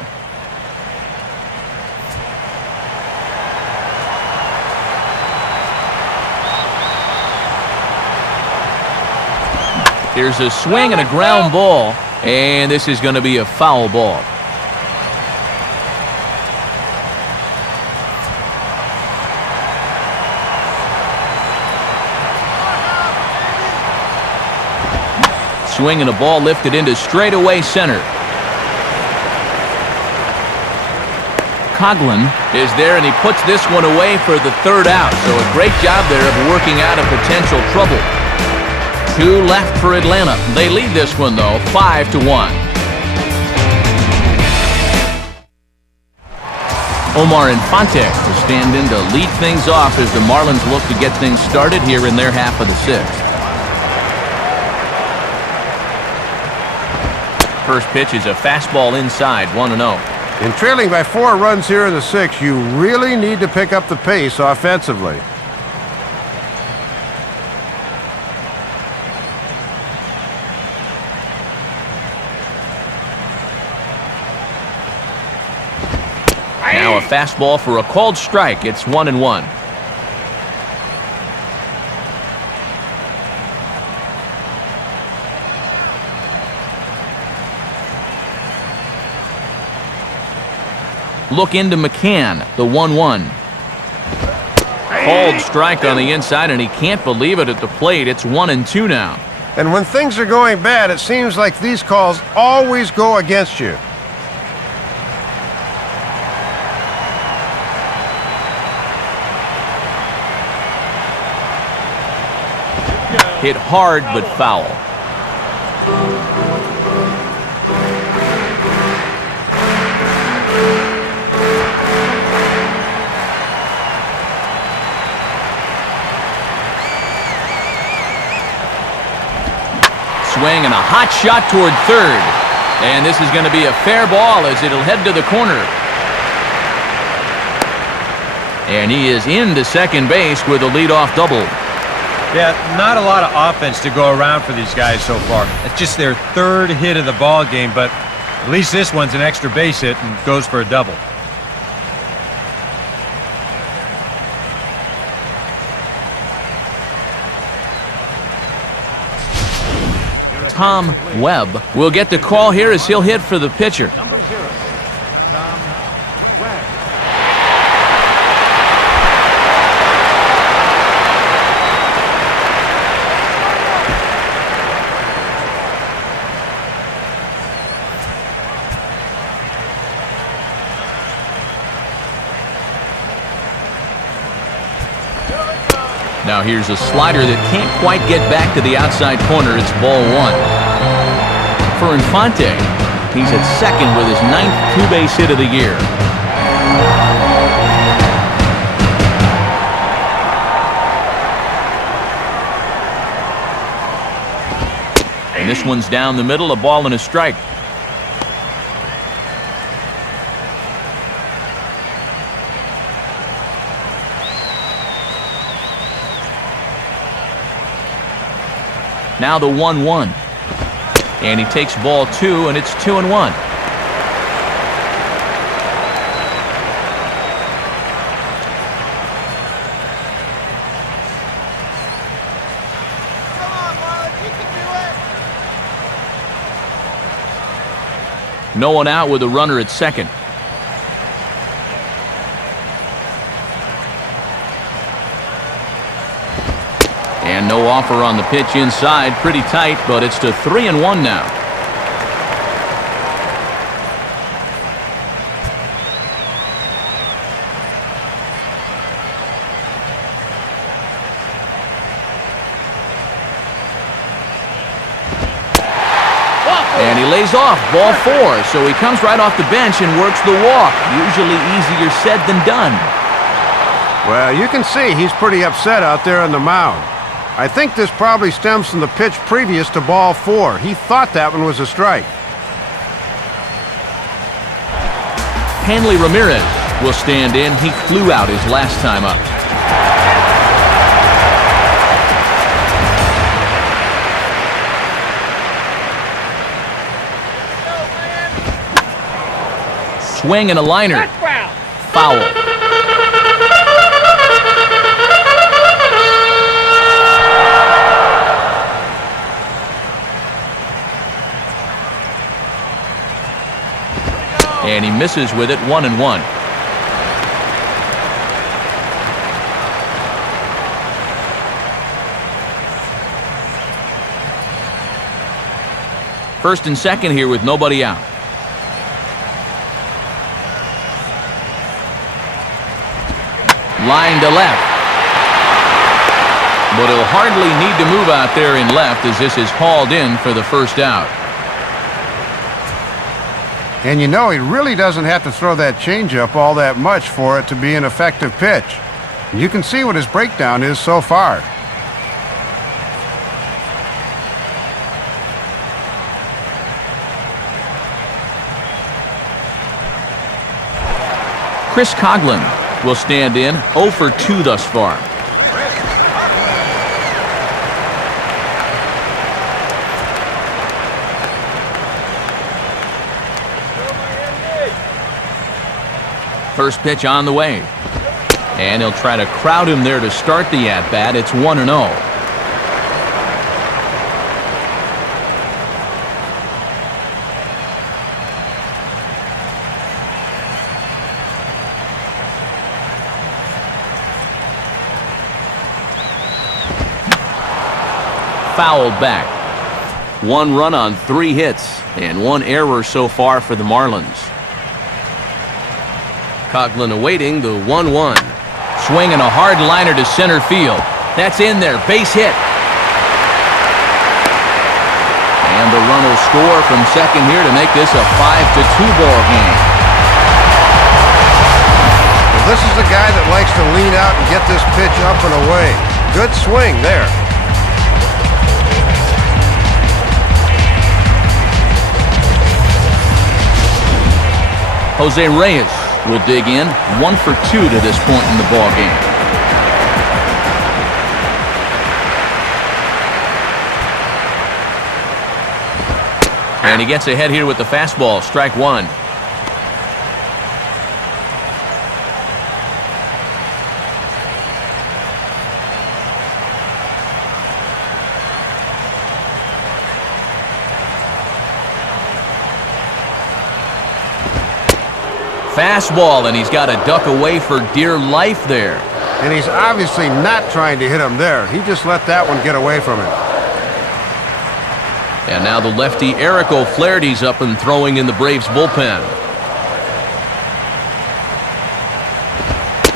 Here's a swing and a ground ball, and this is going to be a foul ball. Swing and a ball lifted into straightaway center. Coughlin is there, and he puts this one away for the 3rd out. So a great job there of working out of potential trouble. 2 left for Atlanta. They lead this one, though, 5-1. Omar Infante will stand in to lead things off as the Marlins look to get things started here in their half of the 6th. First pitch is a fastball inside, 1-0. In trailing by 4 runs here in the 6th, you really need to pick up the pace offensively. fastball for a called strike. It's 1-1. Look into McCann, the 1-1. Called strike on the inside, and he can't believe it at the plate. It's 1-2 now. And when things are going bad, it seems like these calls always go against you. Hit hard, but foul. Swing and a hot shot toward third. And this is going to be a fair ball as it'll head to the corner. And he is into second base with a leadoff double. Yeah, not a lot of offense to go around for these guys so far. It's just their third hit of the ball game, but at least this one's an extra base hit and goes for a double. Tom Webb will get the call here as he'll hit for the pitcher. Number 0, Tom Webb. Now here's a slider that can't quite get back to the outside corner. It's ball 1. For Infante, he's at second with his 9th two-base hit of the year. And this one's down the middle, a ball and a strike. Now the 1-1. And he takes ball 2, and it's 2-1. Come on, Marlins, you can do it. No one out with a runner at second. And no offer on the pitch inside. Pretty tight, but it's to 3-1 now. And he lays off, ball 4, so he comes right off the bench and works the walk. Usually easier said than done. Well, you can see he's pretty upset out there on the mound. I think this probably stems from the pitch previous to ball 4. He thought that one was a strike. Hanley Ramirez will stand in. He flew out his last time up. Swing and a liner. Foul. And he misses with it, 1-1. First and second here with nobody out. Line to left. But he'll hardly need to move out there in left as this is hauled in for the first out. And you know, he really doesn't have to throw that changeup all that much for it to be an effective pitch. You can see what his breakdown is so far. Chris Coughlin will stand in, 0 for 2 thus far. First pitch on the way. And he'll try to crowd him there to start the at-bat. It's 1-0. Fouled back. 1 run on 3 hits and 1 error so far for the Marlins. Coughlin awaiting the 1-1. Swinging a hard liner to center field. That's in there. Base hit. And the run will score from second here to make this a 5-2 ball game. Well, this is the guy that likes to lean out and get this pitch up and away. Good swing there. Jose Reyes will dig in. 1 for 2 to this point in the ball game. And he gets ahead here with the fastball. Strike 1. Fastball, and he's got to duck away for dear life there. And he's obviously not trying to hit him there. He just let that one get away from him. And now the lefty Eric O'Flaherty's up and throwing in the Braves bullpen.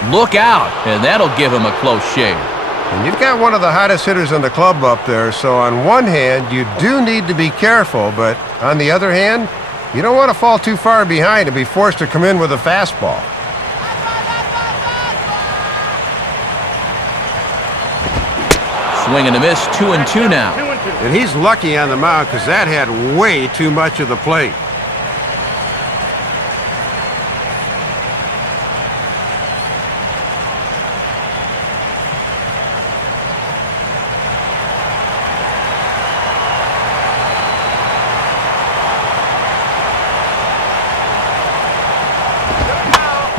Look out, and that'll give him a close shave. And you've got one of the hottest hitters in the club up there, so on one hand, you do need to be careful, but on the other hand, you don't want to fall too far behind and be forced to come in with a fastball. Swing and a miss, 2-2 now. And he's lucky on the mound because that had way too much of the plate.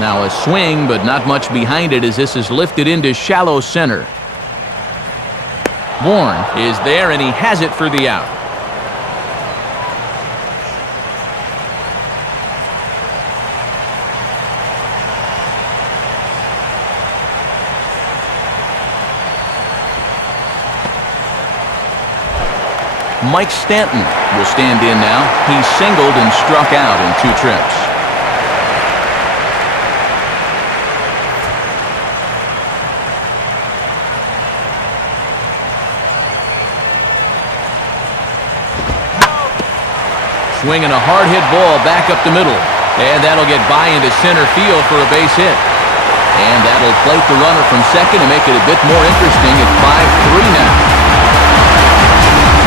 Now a swing, but not much behind it as this is lifted into shallow center. Bourne is there, and he has it for the out. Mike Stanton will stand in now. He's singled and struck out in 2 trips. Swinging a hard-hit ball back up the middle. And that'll get by into center field for a base hit. And that'll plate the runner from second and make it a bit more interesting at 5-3 now.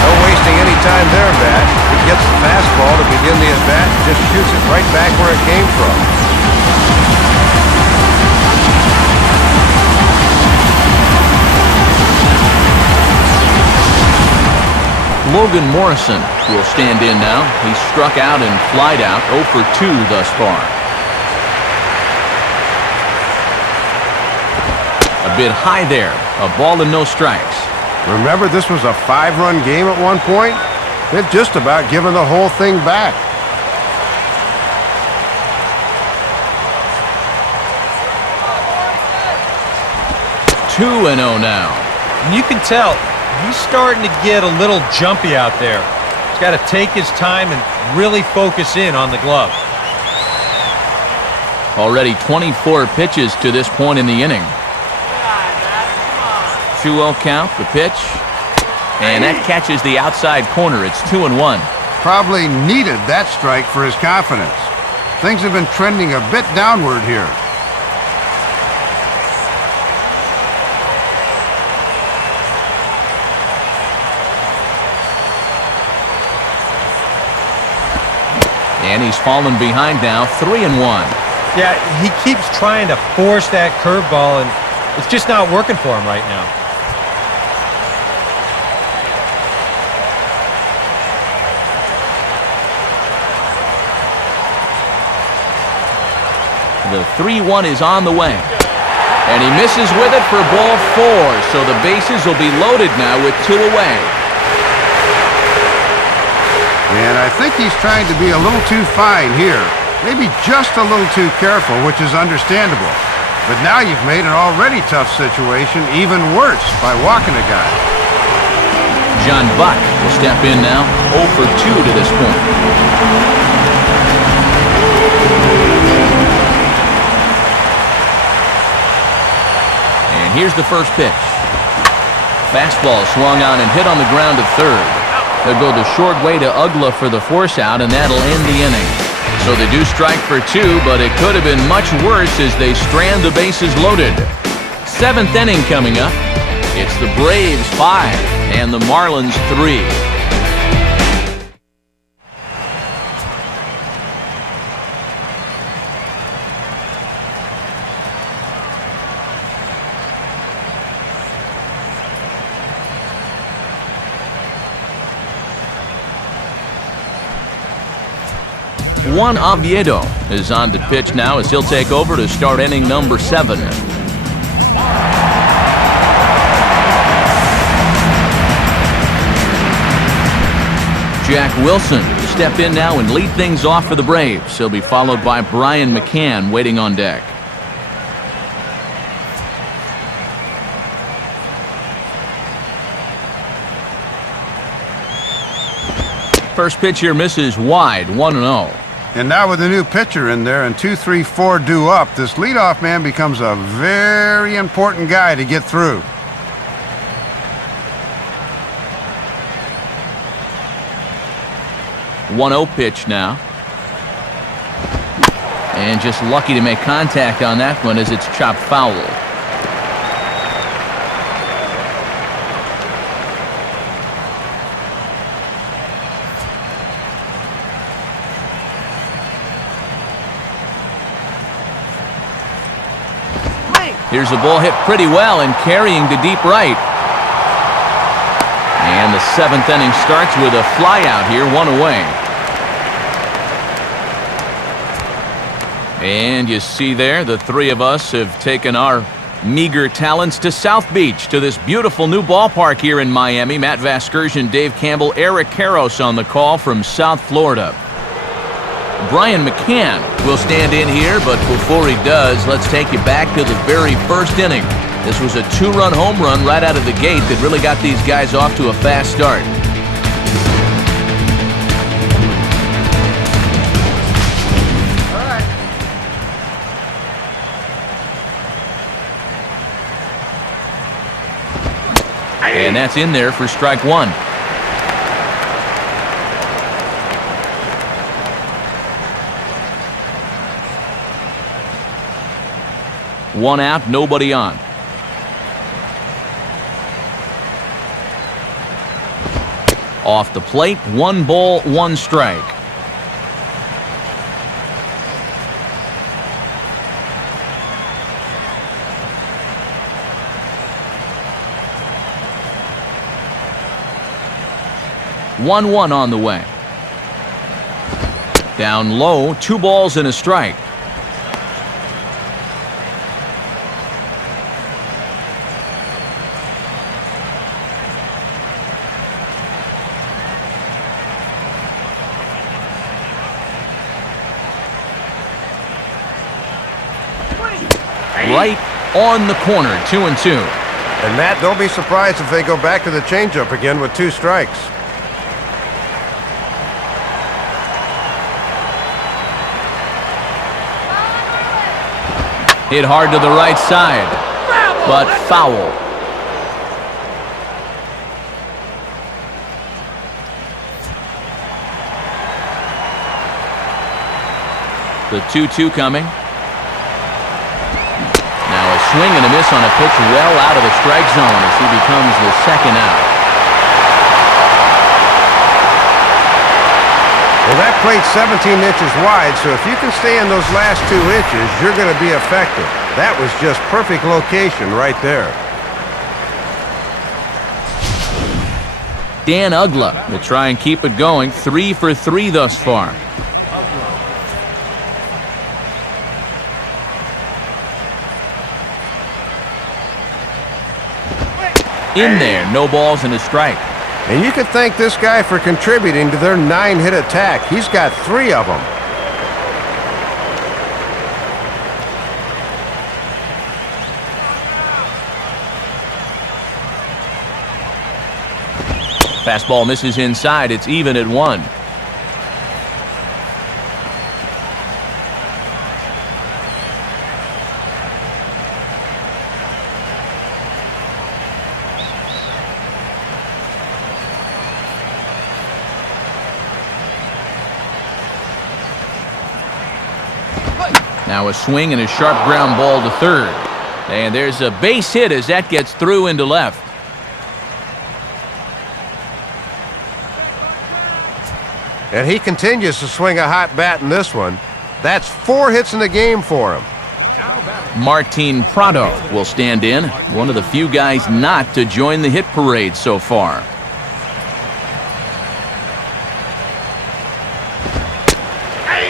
No wasting any time there, Matt. He gets the fastball to begin the at-bat and just shoots it right back where it came from. Logan Morrison will stand in now. He's struck out and flied out, 0 for 2 thus far. A bit high there. A ball and no strikes. Remember, this was a 5-run game at one point? They've just about given the whole thing back. Two and 0 now. And you can tell he's starting to get a little jumpy out there. He's got to take his time and really focus in on the glove. Already 24 pitches to this point in the inning. 2-0 count, the pitch. And that catches the outside corner. It's 2-1. Probably needed that strike for his confidence. Things have been trending a bit downward here. And he's fallen behind now, 3-1. Yeah, he keeps trying to force that curveball, and it's just not working for him right now. The 3-1 is on the way. And he misses with it for ball 4, so the bases will be loaded now with 2 away. And I think he's trying to be a little too fine here. Maybe just a little too careful, which is understandable. But now you've made an already tough situation even worse by walking a guy. John Buck will step in now, 0 for 2 to this point. And here's the first pitch. Fastball swung on and hit on the ground to third. They'll go the short way to Ugla for the force out, and that'll end the inning. So they do strike for 2, but it could have been much worse as they strand the bases loaded. 7th inning coming up. It's the Braves 5 and the Marlins 3. Juan Oviedo is on to pitch now as he'll take over to start inning number 7. Jack Wilson will step in now and lead things off for the Braves. He'll be followed by Brian McCann waiting on deck. First pitch here misses wide, 1-0. And now with a new pitcher in there and 2-3-4 due up, this leadoff man becomes a very important guy to get through. 1-0 pitch now. And just lucky to make contact on that one as it's chopped foul. Here's a ball hit pretty well and carrying to deep right. And the 7th inning starts with a fly out here, 1 away. And you see there, the 3 of us have taken our meager talents to South Beach, to this beautiful new ballpark here in Miami. Matt Vasgersian, Dave Campbell, Eric Karros on the call from South Florida. Brian McCann will stand in here, but before he does, let's take you back to the very first inning. This was a 2-run home run right out of the gate that really got these guys off to a fast start. And that's in there for strike 1. One out, nobody on. Off the plate, 1 ball, 1 strike. One on the way. Down low, 2 balls and a strike. Right on the corner, 2-2. And Matt, don't be surprised if they go back to the changeup again with 2 strikes. Hit hard to the right side, but foul. The 2-2 coming. Now a swing and a miss on a pitch well out of the strike zone as he becomes the 2nd out. Well, that plate's 17 inches wide, so if you can stay in those last 2 inches, you're going to be effective. That was just perfect location right there. Dan Ugla will try and keep it going, 3 for 3 thus far. In there, no balls and a strike. And you could thank this guy for contributing to their 9-hit attack. He's got 3 of them. Fastball misses inside. It's even at 1. Now a swing and a sharp ground ball to third. And there's a base hit as that gets through into left. And he continues to swing a hot bat in this one. That's 4 hits in the game for him. Martin Prado will stand in, one of the few guys not to join the hit parade so far.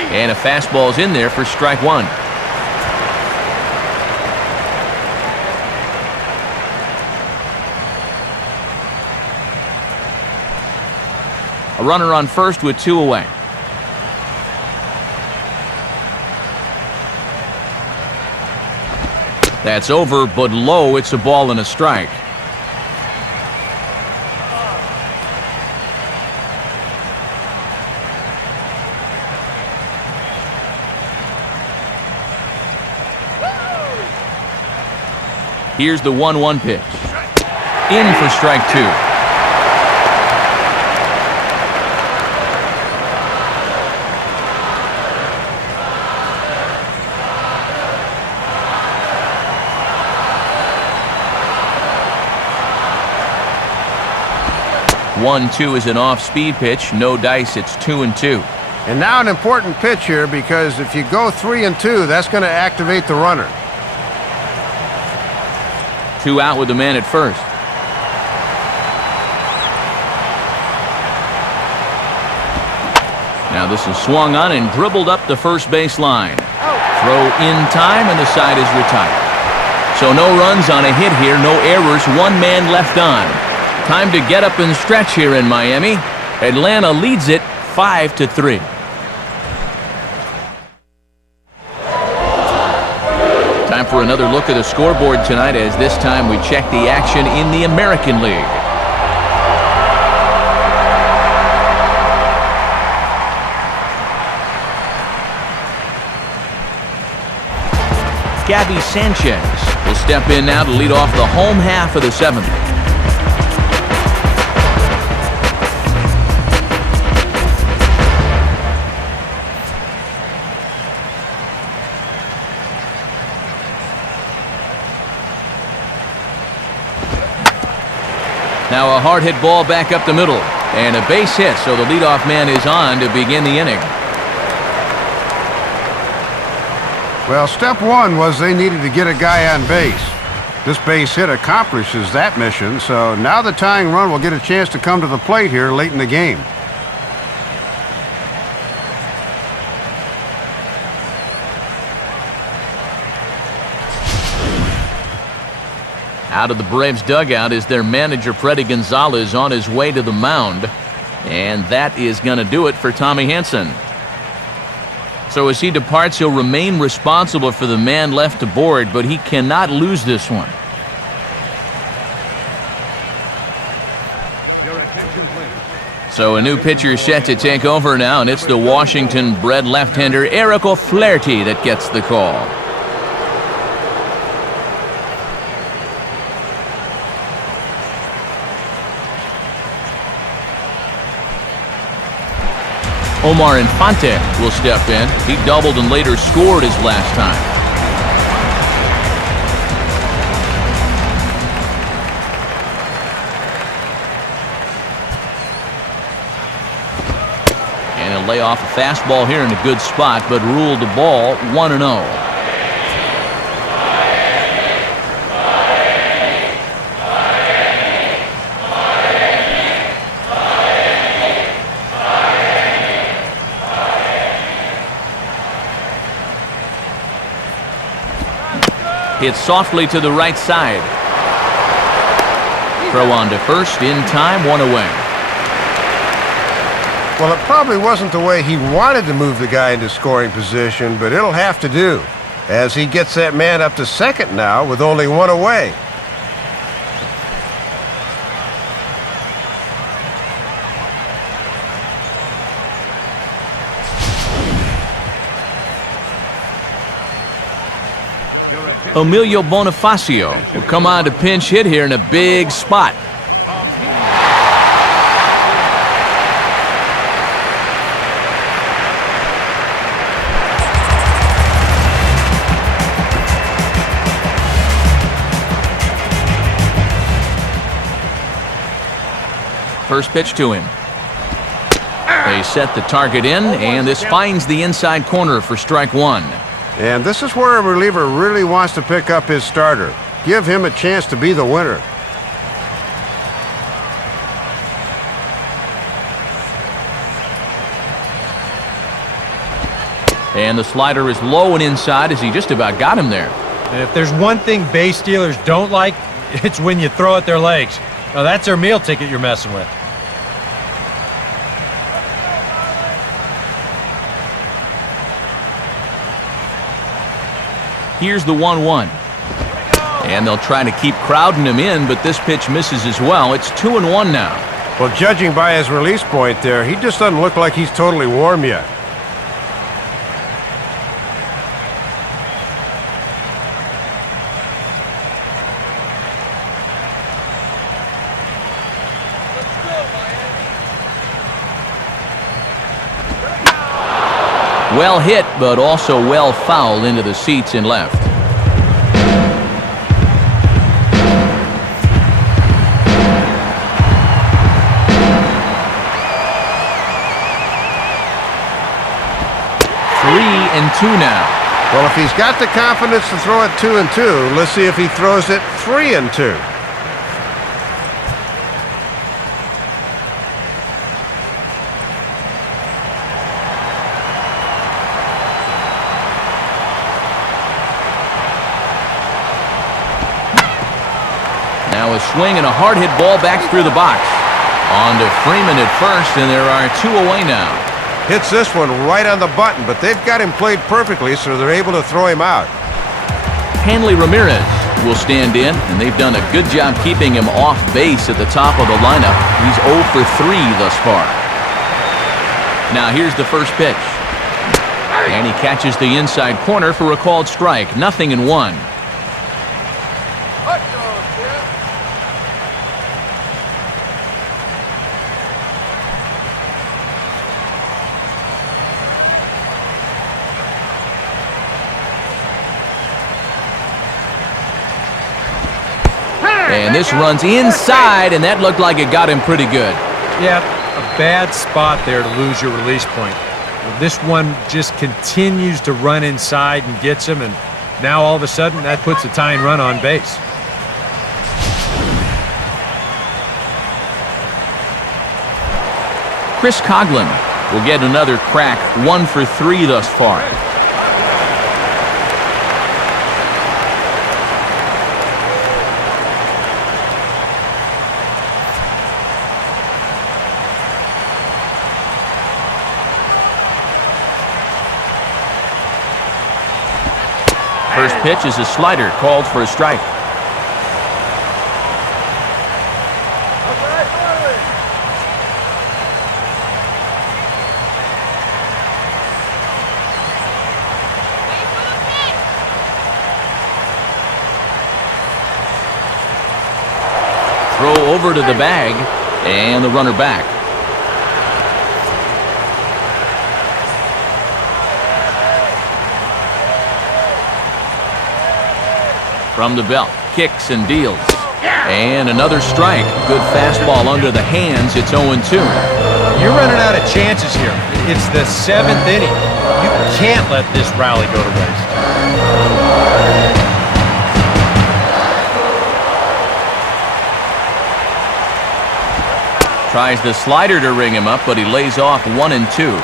And a fastball's in there for strike 1. A runner on first with 2 away. That's over, but low. It's a ball and a strike. Here's the 1-1 pitch. In for strike 2. One-two is an off-speed pitch. No dice. It's 2-2. And now an important pitch here, because if you go 3-2, that's going to activate the runner. 2 out with the man at first. Now this is swung on and dribbled up the first base line. Throw in time and the side is retired. So no runs on a hit here, no errors, 1 man left on. Time to get up and stretch here in Miami. Atlanta leads it 5-3. Time for another look at the scoreboard tonight, as this time we check the action in the American League. Gabby Sanchez will step in now to lead off the home half of the 7th. Now a hard hit ball back up the middle, and a base hit, so the leadoff man is on to begin the inning. Well, step 1 was they needed to get a guy on base. This base hit accomplishes that mission, so now the tying run will get a chance to come to the plate here late in the game. Out of the Braves dugout is their manager, Freddie Gonzalez, on his way to the mound. And that is going to do it for Tommy Hanson. So as he departs, he'll remain responsible for the man left aboard, but he cannot lose this one. Your attention, please. So a new pitcher is set to take over now, and it's the Washington-bred left-hander Eric O'Flaherty that gets the call. Omar Infante will step in. He doubled and later scored his last time. And he'll lay off a fastball here in a good spot, but ruled the ball 1-0. Hit softly to the right side. Throw on to first, in time, one away. Well, it probably wasn't the way he wanted to move the guy into scoring position, but it'll have to do, as he gets that man up to second now with only one away. Emilio Bonifacio will come on to pinch hit here in a big spot. First pitch to him. They set the target in, and this finds the inside corner for strike one. And this is where a reliever really wants to pick up his starter. Give him a chance to be the winner. And the slider is low and inside as he just about got him there. And if there's one thing base stealers don't like, it's when you throw at their legs. Now that's their meal ticket you're messing with. Here's the 1-1. And they'll try to keep crowding him in, but this pitch misses as well. It's 2-1 now. Well, judging by his release point there, he just doesn't look like he's totally warm yet. Well hit, but also well fouled into the seats and left. Three and two now. Well, if he's got the confidence to throw it 2-2, let's see if he throws it 3-2. Now a swing and a hard hit ball back through the box. On to Freeman at first, and there are two away now. Hits this one right on the button, but they've got him played perfectly, so they're able to throw him out. Hanley Ramirez will stand in, and they've done a good job keeping him off base at the top of the lineup. He's 0 for 3 thus far. Now here's the first pitch. And he catches the inside corner for a called strike. 0-1. And this runs inside, and that looked like it got him pretty good. Yeah, a bad spot there to lose your release point. Well, this one just continues to run inside and gets him, and now all of a sudden that puts a tying run on base. Chris Coughlin will get another crack, 1 for 3 thus far. First pitch is a slider called for a strike. Throw over to the bag, and the runner back. From the belt, kicks and deals. And another strike. Good fastball under the hands. It's 0-2. You're running out of chances here. It's the 7th inning. You can't let this rally go to waste. Tries the slider to ring him up, but he lays off 1-2.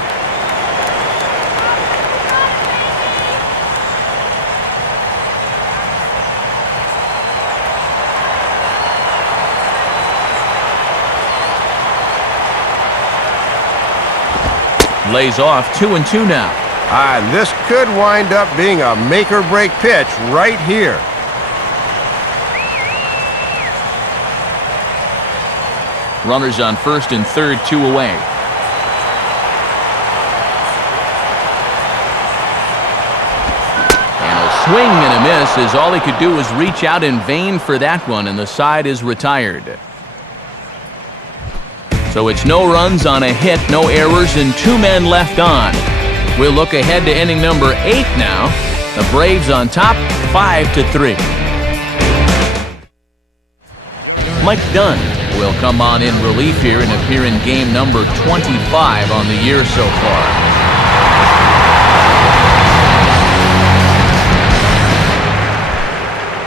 lays off 2-2 now. And this could wind up being a make-or-break pitch right here. Runners on first and third, 2 away. And a swing and a miss as all he could do was reach out in vain for that one, and the side is retired. So it's no runs on a hit, no errors, and 2 men left on. We'll look ahead to inning number 8 now. The Braves on top, 5-3. Mike Dunn will come on in relief here and appear in game number 25 on the year so far.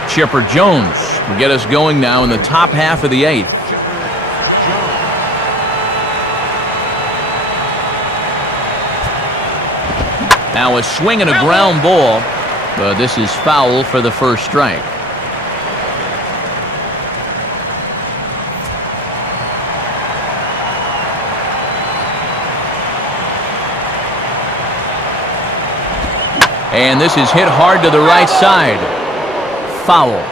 Chipper Jones will get us going now in the top half of the 8th. Now a swing and a ground ball, but this is foul for the first strike. And this is hit hard to the right side. Foul.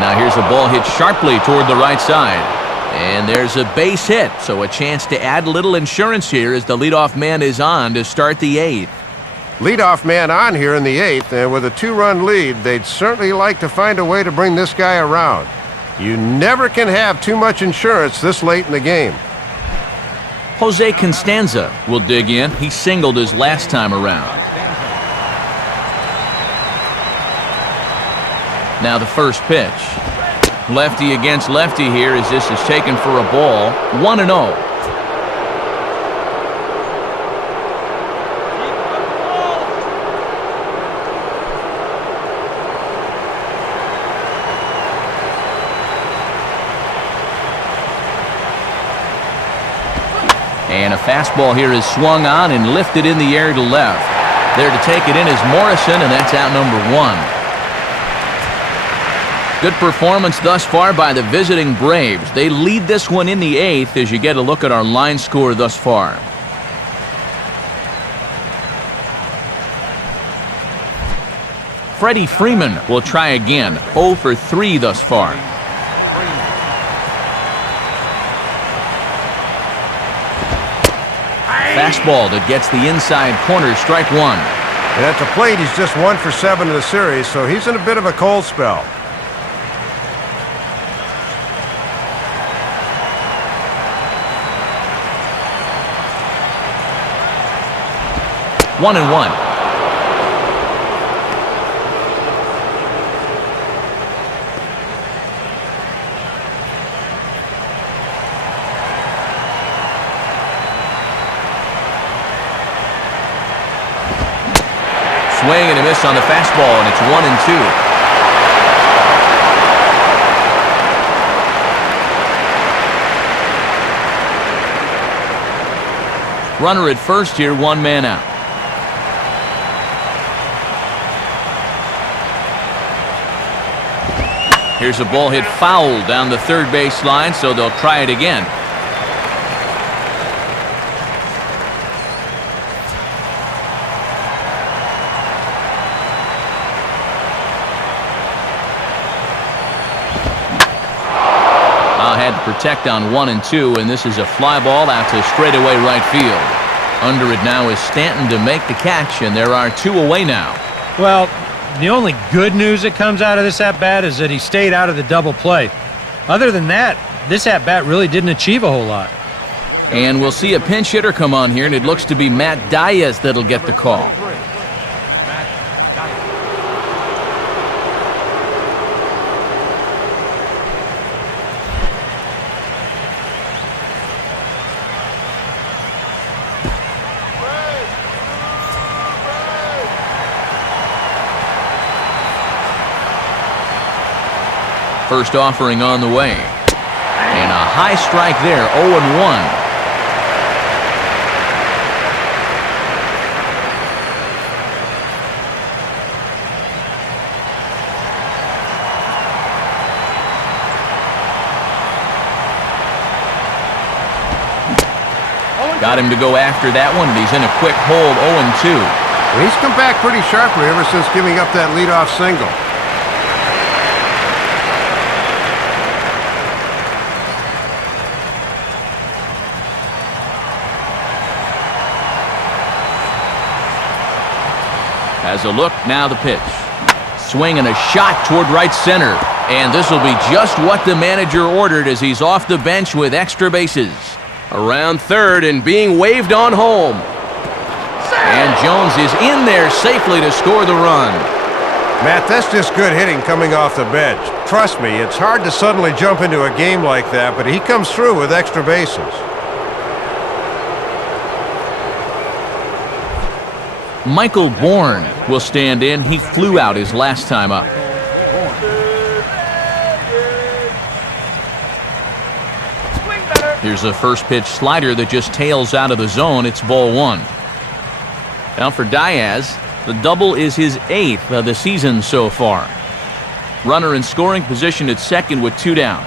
Now here's a ball hit sharply toward the right side. And there's a base hit, so a chance to add a little insurance here as the leadoff man is on to start the 8th. Leadoff man on here in the 8th, and with a 2-run lead, they'd certainly like to find a way to bring this guy around. You never can have too much insurance this late in the game. Jose Constanza will dig in. He singled his last time around. Now the first pitch. Lefty against lefty here as this is taken for a ball. 1-0. And a fastball here is swung on and lifted in the air to left. There to take it in is Morrison, and that's out number 1. Good performance thus far by the visiting Braves. They lead this one in the 8th as you get a look at our line score thus far. Freddie Freeman will try again. 0 for 3 thus far. Fastball that gets the inside corner, strike 1. And at the plate, he's just 1 for 7 in the series, so he's in a bit of a cold spell. One and 1. Swing and a miss on the fastball, and it's 1-2. Runner at first here, 1 man out. Here's a ball hit foul down the third base line, so they'll try it again. Had to protect on 1 and 2, and this is a fly ball out to straightaway right field. Under it now is Stanton to make the catch, and there are 2 away now. Well, the only good news that comes out of this at-bat is that he stayed out of the double play. Other than that, this at-bat really didn't achieve a whole lot. And we'll see a pinch hitter come on here, and it looks to be Matt Diaz that'll get the call. First offering on the way. And a high strike there, 0-1. Got him to go after that one, and he's in a quick hold, 0-2. And he's come back pretty sharply ever since giving up that leadoff single. Has a look, now the pitch. Swing and a shot toward right center. And this will be just what the manager ordered as he's off the bench with extra bases. Around third and being waved on home. And Jones is in there safely to score the run. Matt, that's just good hitting coming off the bench. Trust me, it's hard to suddenly jump into a game like that, but he comes through with extra bases. Michael Bourne will stand in. He flew out his last time up. Here's a first pitch slider that just tails out of the zone. It's ball one. Now for Diaz, the double is his 8th of the season so far. Runner in scoring position at second with 2 down.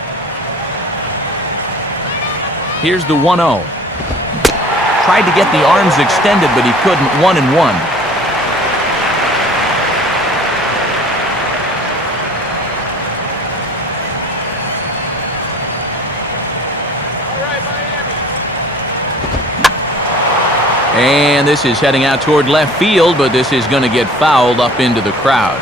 Here's the 1-0. Tried to get the arms extended, but he couldn't. 1-1. And this is heading out toward left field, but this is going to get fouled up into the crowd.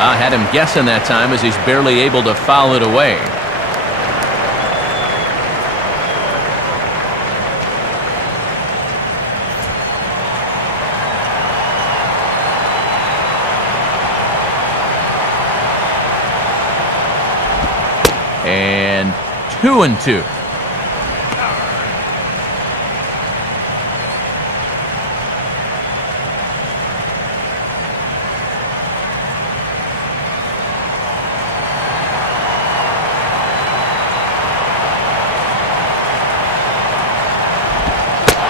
I had him guessing that time as he's barely able to foul it away. And 2-2.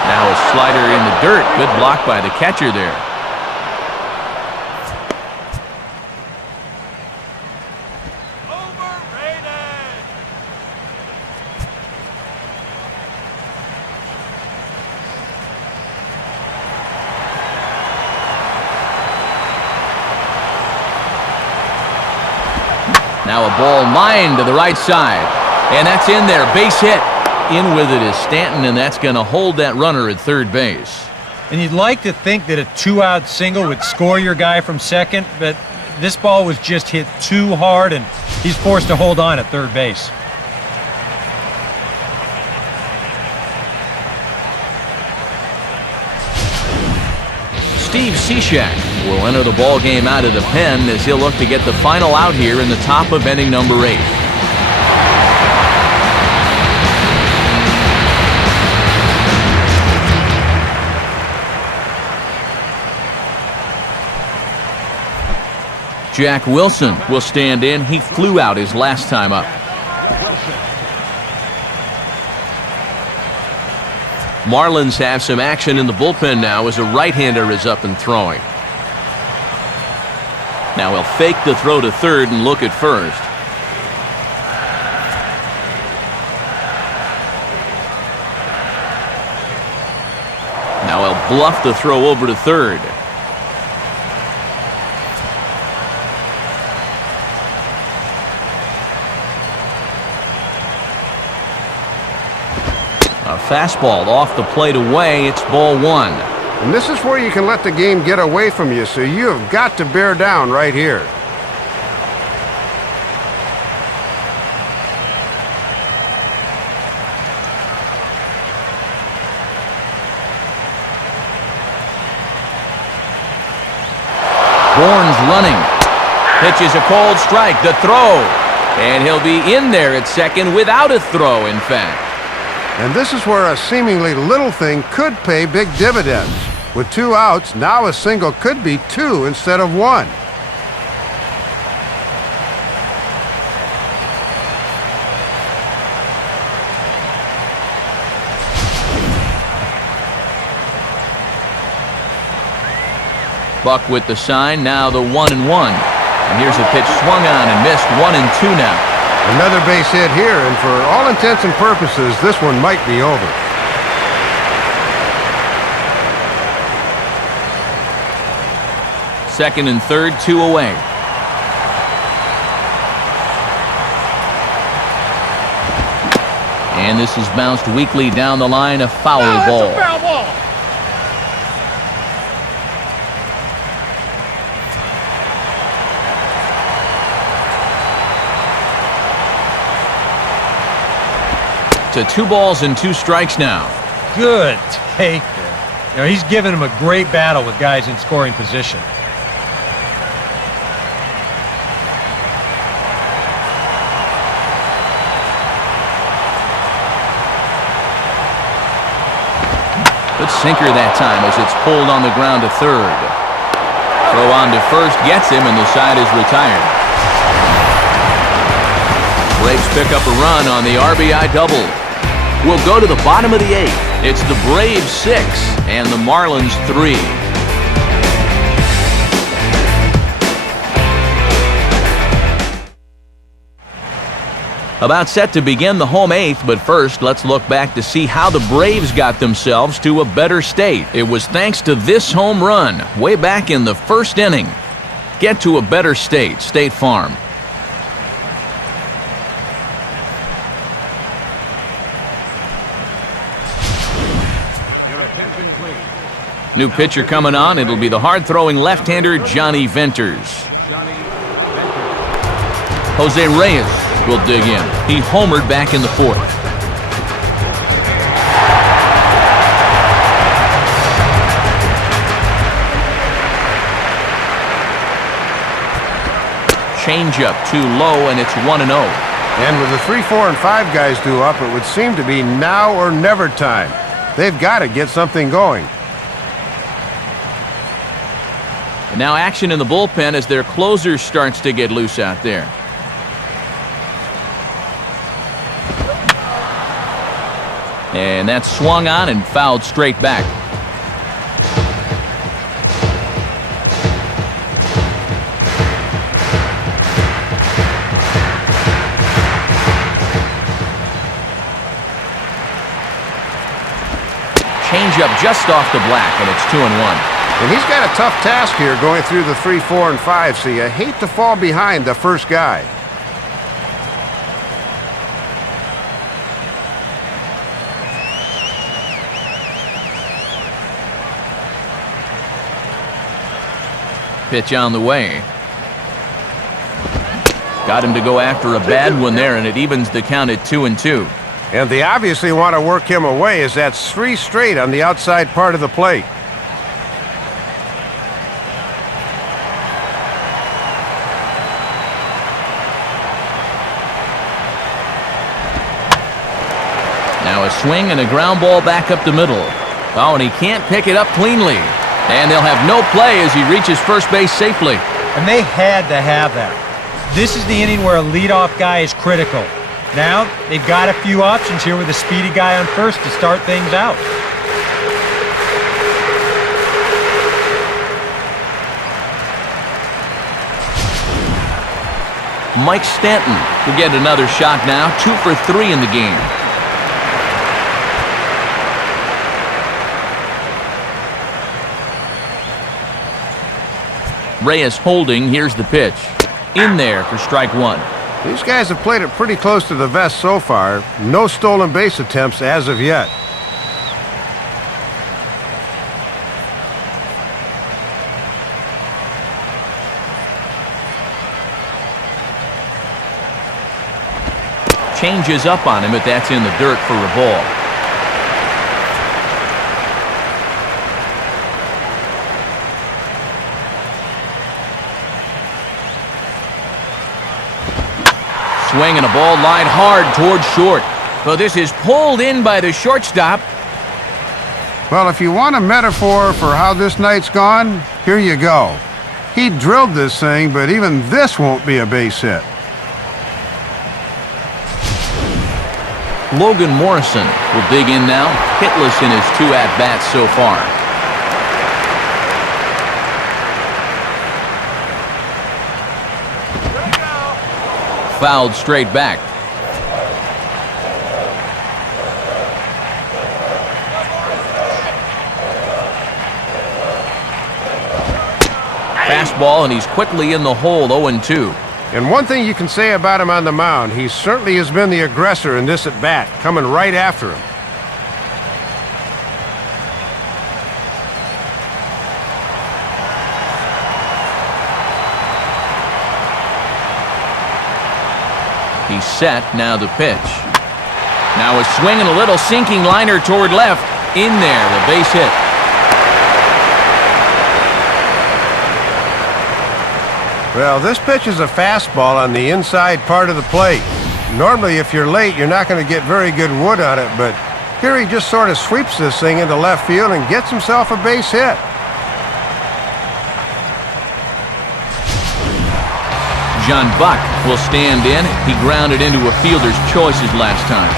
Now a slider in the dirt. Good block by the catcher there. Now a ball lined to the right side. And that's in there. Base hit. In with it is Stanton, and that's going to hold that runner at third base. And you'd like to think that a 2-out single would score your guy from second, but this ball was just hit too hard, and he's forced to hold on at third base. Steve Cishek will enter the ball game out of the pen as he'll look to get the final out here in the top of inning number 8. Jack Wilson will stand in. He flew out his last time up. Marlins have some action in the bullpen now as a right-hander is up and throwing. Now he'll fake the throw to third and look at first. Now he'll bluff the throw over to third. A fastball off the plate away. It's ball one. And this is where you can let the game get away from you, so you have got to bear down right here. Bourne's running. Pitches a cold strike. The throw. And he'll be in there at second without a throw, in fact. And this is where a seemingly little thing could pay big dividends. With 2 outs, now a single could be 2 instead of 1. Buck with the sign, now the 1-1. And here's a pitch swung on and missed, 1-2 now. Another base hit here, and for all intents and purposes, this one might be over. Second and third, 2 away. And this is bounced weakly down the line, a foul ball. Foul ball. To 2 balls and 2 strikes now. Good take there. He's giving him a great battle with guys in scoring position. Good sinker that time as it's pulled on the ground to third. Throw on to first gets him, and the side is retired. Braves pick up a run on the RBI double. We'll go to the bottom of the 8th. It's the Braves 6 and the Marlins 3. About set to begin the home 8th, but first let's look back to see how the Braves got themselves to a better state. It was thanks to this home run way back in the first inning. Get to a better state, State Farm. Your attention, please. New pitcher coming on. It'll be the hard-throwing left-hander Johnny Venters. Johnny Venters. Jose Reyes will dig in. He homered back in the 4th. Changeup too low, and it's 1-0. And with the 3, 4, and 5 guys due up, it would seem to be now or never time. They've got to get something going. And now action in the bullpen as their closer starts to get loose out there. And that's swung on and fouled straight back. Changeup just off the black, and it's 2-1. And he's got a tough task here going through the 3, 4, and 5, so you hate to fall behind the first guy. Pitch on the way. Got him to go after a bad one there, and it evens the count at 2-2. And they obviously want to work him away, as that's 3 straight on the outside part of the plate. Now a swing and a ground ball back up the middle. Oh, and he can't pick it up cleanly. And they'll have no play as he reaches first base safely. And they had to have that. This is the inning where a leadoff guy is critical. Now, they've got a few options here with a speedy guy on first to start things out. Mike Stanton will get another shot now, 2 for 3 in the game. Reyes holding. Here's the pitch. In there for strike 1. These guys have played it pretty close to the vest so far. No stolen base attempts as of yet. Changes up on him, but that's in the dirt for a ball. Swing and a ball lined hard towards short. So this is pulled in by the shortstop. Well, if you want a metaphor for how this night's gone, here you go. He drilled this thing, but even this won't be a base hit. Logan Morrison will dig in now, hitless in his 2 at-bats so far. fouled straight back. Fastball, and he's quickly in the hole, 0-2. And one thing you can say about him on the mound, he certainly has been the aggressor in this at-bat, coming right after him. He's set, now the pitch. Now a swing and a little sinking liner toward left. In there, the base hit. Well, this pitch is a fastball on the inside part of the plate. Normally, if you're late, you're not going to get very good wood on it, but here he just sort of sweeps this thing into left field and gets himself a base hit. John Buck will stand in. He grounded into a fielder's choices last time.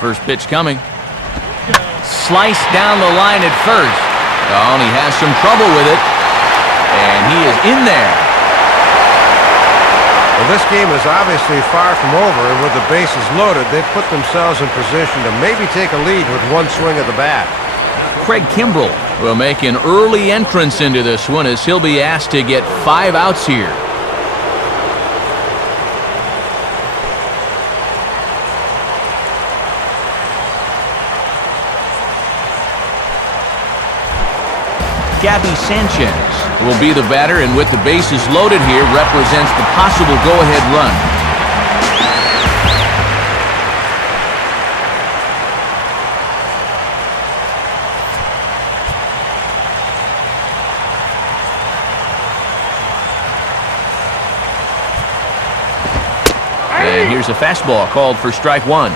First pitch coming. Sliced down the line at first. Oh, and he has some trouble with it. And he is in there. Well, this game is obviously far from over, and with the bases loaded, they've put themselves in position to maybe take a lead with one swing of the bat. Craig Kimbrell will make an early entrance into this one as he'll be asked to get 5 outs here. Gabby Sanchez will be the batter, and with the bases loaded here, represents the possible go-ahead run. And here's a fastball called for strike one.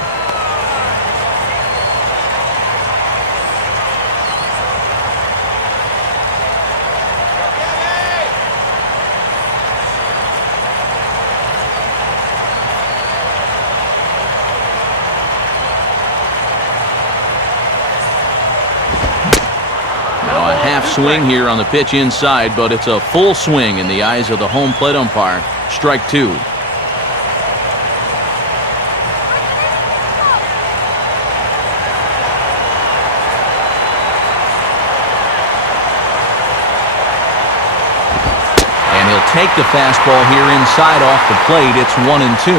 Swing here on the pitch inside, but it's a full swing in the eyes of the home plate umpire. Strike two. And he'll take the fastball here inside off the plate. It's 1-2.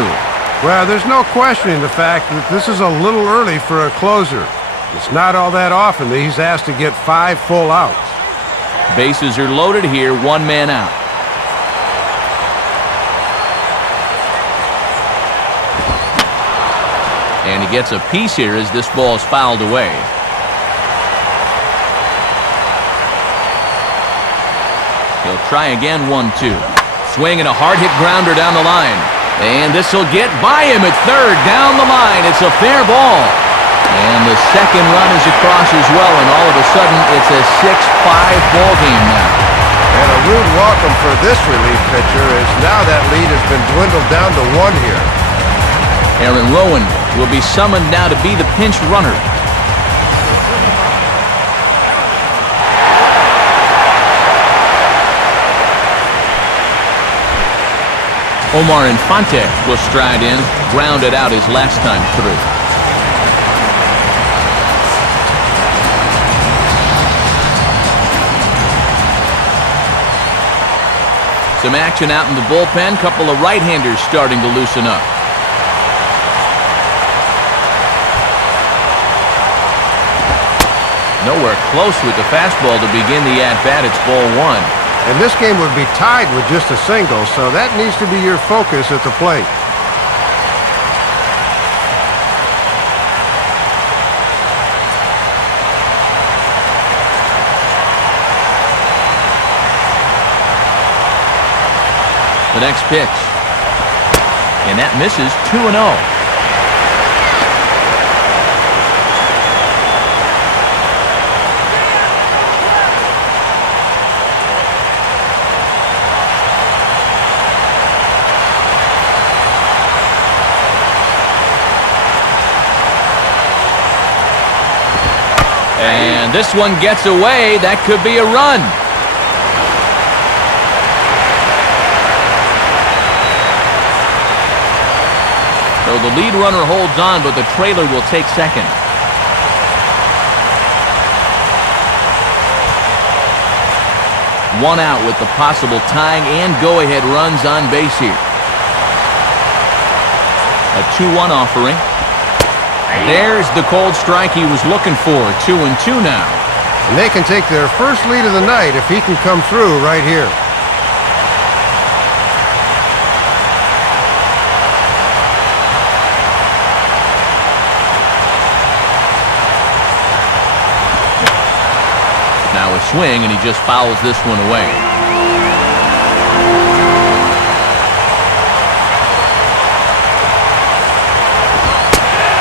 Well, there's no questioning the fact that this is a little early for a closer. It's not all that often that he's asked to get 5 full outs. Bases are loaded here, 1 man out. And he gets a piece here as this ball is fouled away. He'll try again, 1-2. Swing and a hard hit grounder down the line. And this will get by him at third, down the line. It's a fair ball. And the second run is across as well, and all of a sudden it's a 6-5 ball game now. And a rude welcome for this relief pitcher, as now that lead has been dwindled down to 1 here. Aaron Rowan will be summoned now to be the pinch runner. Omar Infante will stride in, grounded out his last time through. Some action out in the bullpen. Couple of right-handers starting to loosen up. Nowhere close with the fastball to begin the at-bat. It's ball 1. And this game would be tied with just a single, so that needs to be your focus at the plate. The next pitch. And that misses, 2-0. And this one gets away. That could be a run. So the lead runner holds on, but the trailer will take second. One out with the possible tying and go-ahead runs on base here. A 2-1 offering. There's the cold strike he was looking for. 2-2 now. And they can take their first lead of the night if he can come through right here. Now a swing, and he just fouls this one away.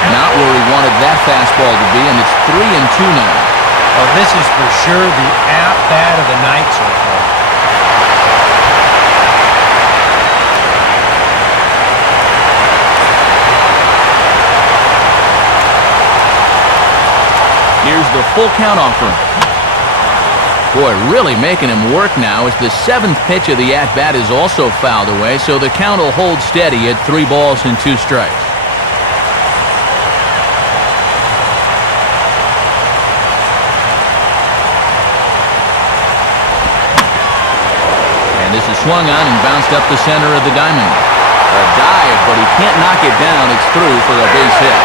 Not where he wanted that fastball to be, and it's 3-2 now. Oh, this is for sure the at-bat of the night so far. Here's the full count offering. Boy, really making him work now as the 7th pitch of the at-bat is also fouled away, so the count will hold steady at 3 balls and 2 strikes. And this is swung on and bounced up the center of the diamond. A dive, but he can't knock it down. It's through for a base hit.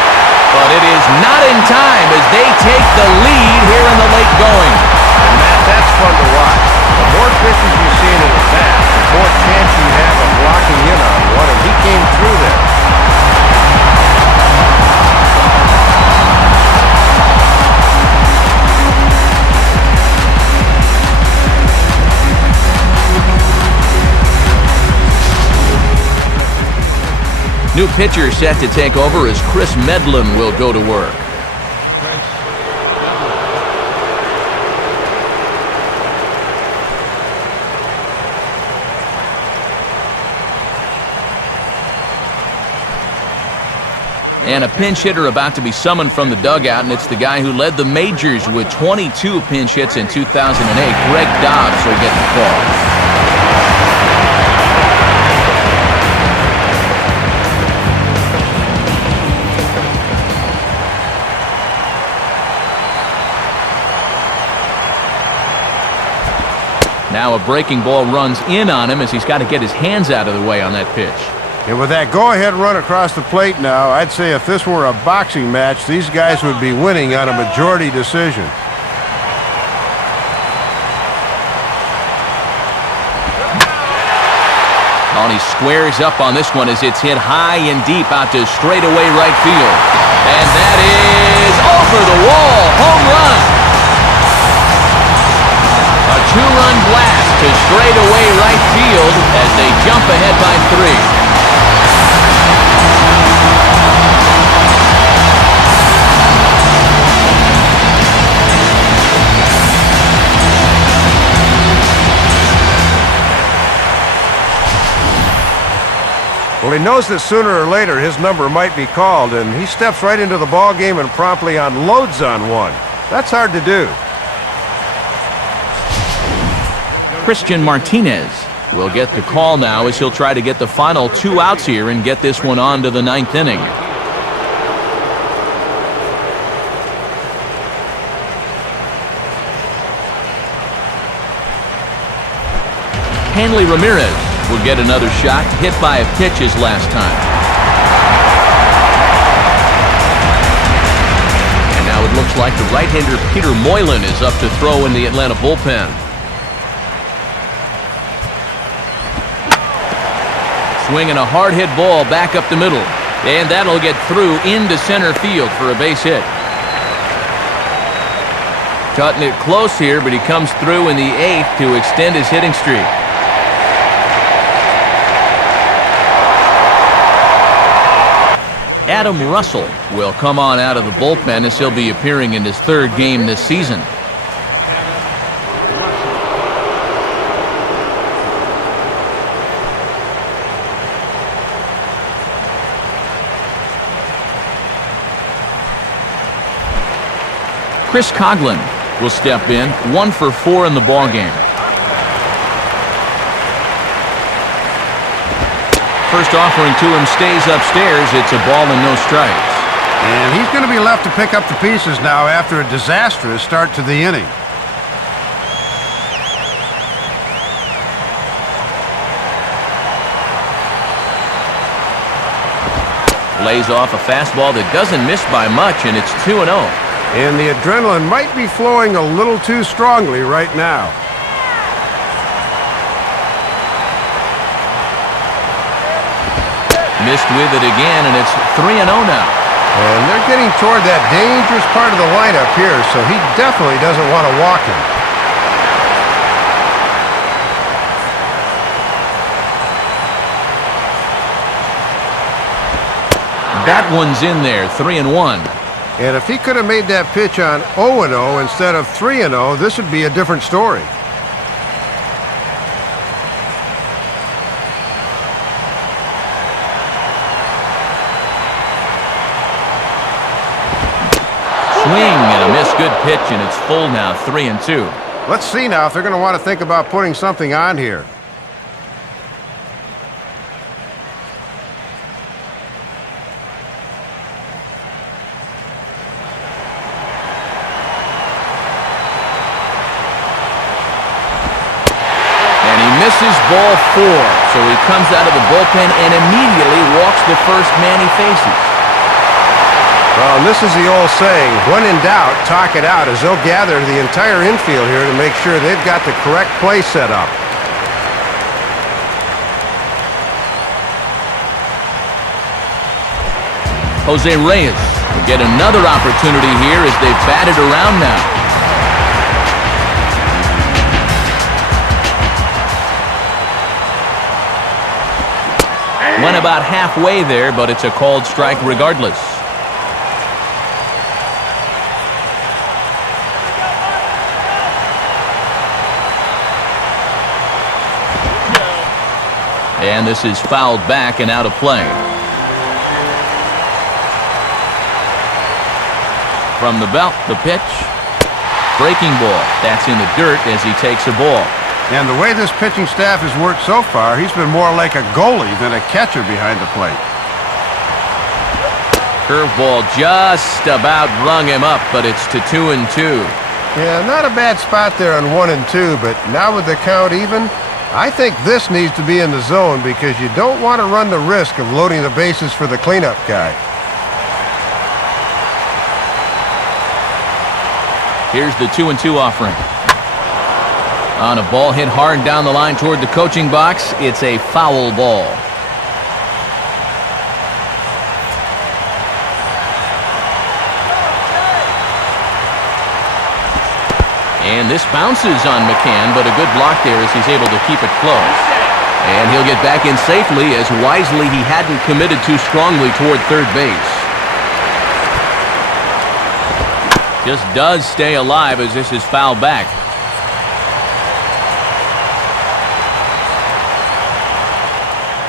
But it is not in time as they take the lead here in the late going. And Matt, that's fun to watch. The more pitches you see in an at-bat, the more chance you have of locking in on one, and he came through there. New pitcher set to take over as Chris Medlin will go to work. And a pinch hitter about to be summoned from the dugout, and it's the guy who led the majors with 22 pinch hits in 2008. Greg Dobbs will get the call. Now a breaking ball runs in on him as he's got to get his hands out of the way on that pitch. And with that go-ahead run across the plate now, I'd say if this were a boxing match, these guys would be winning on a majority decision. Oh, and he squares up on this one as it's hit high and deep out to straightaway right field. And that is over the wall. Home run. A 2-run blast to straightaway right field as they jump ahead by 3. Well, he knows that sooner or later his number might be called, and he steps right into the ball game and promptly unloads on one. That's hard to do. Christian Martinez will get the call now as he'll try to get the final 2 outs here and get this one on to the 9th inning. Hanley Ramirez will get another shot, hit by a pitch his last time. And now it looks like the right-hander Peter Moylan is up to throw in the Atlanta bullpen. Swinging a hard-hit ball back up the middle. And that'll get through into center field for a base hit. Cutting it close here, but he comes through in the 8th to extend his hitting streak. Adam Russell will come on out of the bullpen as he'll be appearing in his 3rd game this season. Chris Coughlin will step in, 1 for 4 in the ballgame. First offering to him stays upstairs. It's a ball and no strikes. And he's going to be left to pick up the pieces now after a disastrous start to the inning. Lays off a fastball that doesn't miss by much, and it's 2-0. And the adrenaline might be flowing a little too strongly right now. Missed with it again, and it's 3-0 now. And they're getting toward that dangerous part of the lineup here, so he definitely doesn't want to walk him. That one's in there, 3-1. And if he could have made that pitch on 0-0 instead of 3-0, this would be a different story. Swing and a miss, good pitch, and it's full now, 3-2. Let's see now if they're going to want to think about putting something on here. Misses ball 4, so he comes out of the bullpen and immediately walks the first man he faces. Well, and this is the old saying, when in doubt, talk it out, as they'll gather the entire infield here to make sure they've got the correct play set up. Jose Reyes will get another opportunity here as they've batted around now. Went about halfway there, but it's a called strike regardless. And this is fouled back and out of play. From the belt, the pitch. Breaking ball. That's in the dirt as he takes a ball. And the way this pitching staff has worked so far, he's been more like a goalie than a catcher behind the plate. Curveball just about rung him up, but it's to 2-2. Yeah, not a bad spot there on 1 and 2, but now with the count even, I think this needs to be in the zone because you don't want to run the risk of loading the bases for the cleanup guy. Here's the 2-2 offering. On a ball hit hard down the line toward the coaching box, it's a foul ball. And this bounces on McCann, but a good block there as he's able to keep it close. And he'll get back in safely as wisely he hadn't committed too strongly toward third base. Just does stay alive as this is fouled back.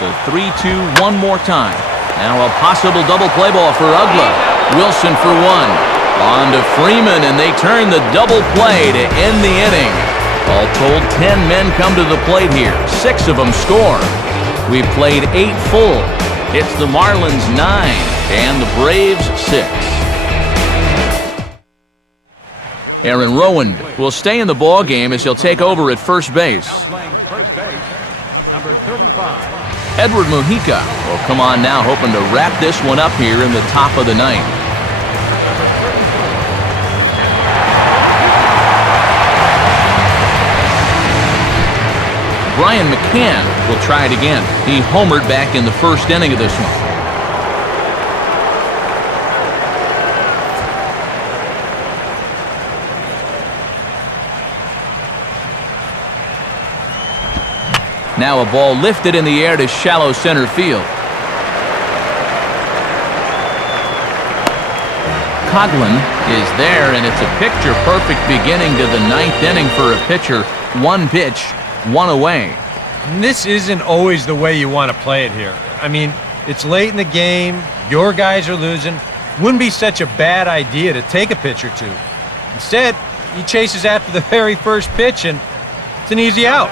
The 3-2 one more time. Now a possible double play ball for Ugla. Wilson for 1. On to Freeman, and they turn the double play to end the inning. All told, 10 men come to the plate here. 6 of them score. We've played 8 full. It's the Marlins 9 and the Braves 6. Aaron Rowand will stay in the ball game as he'll take over at first base. Now playing first base, number 35. Edward Mujica will come on now, hoping to wrap this one up here in the top of the ninth. Brian McCann will try it again. He homered back in the first inning of this one. Now a ball lifted in the air to shallow center field. Coghlan is there, and it's a picture-perfect beginning to the ninth inning for a pitcher. 1 pitch, 1 away. And this isn't always the way you want to play it here. I mean, it's late in the game, your guys are losing. Wouldn't be such a bad idea to take a pitch or two. Instead, He chases after the very first pitch, and it's an easy out.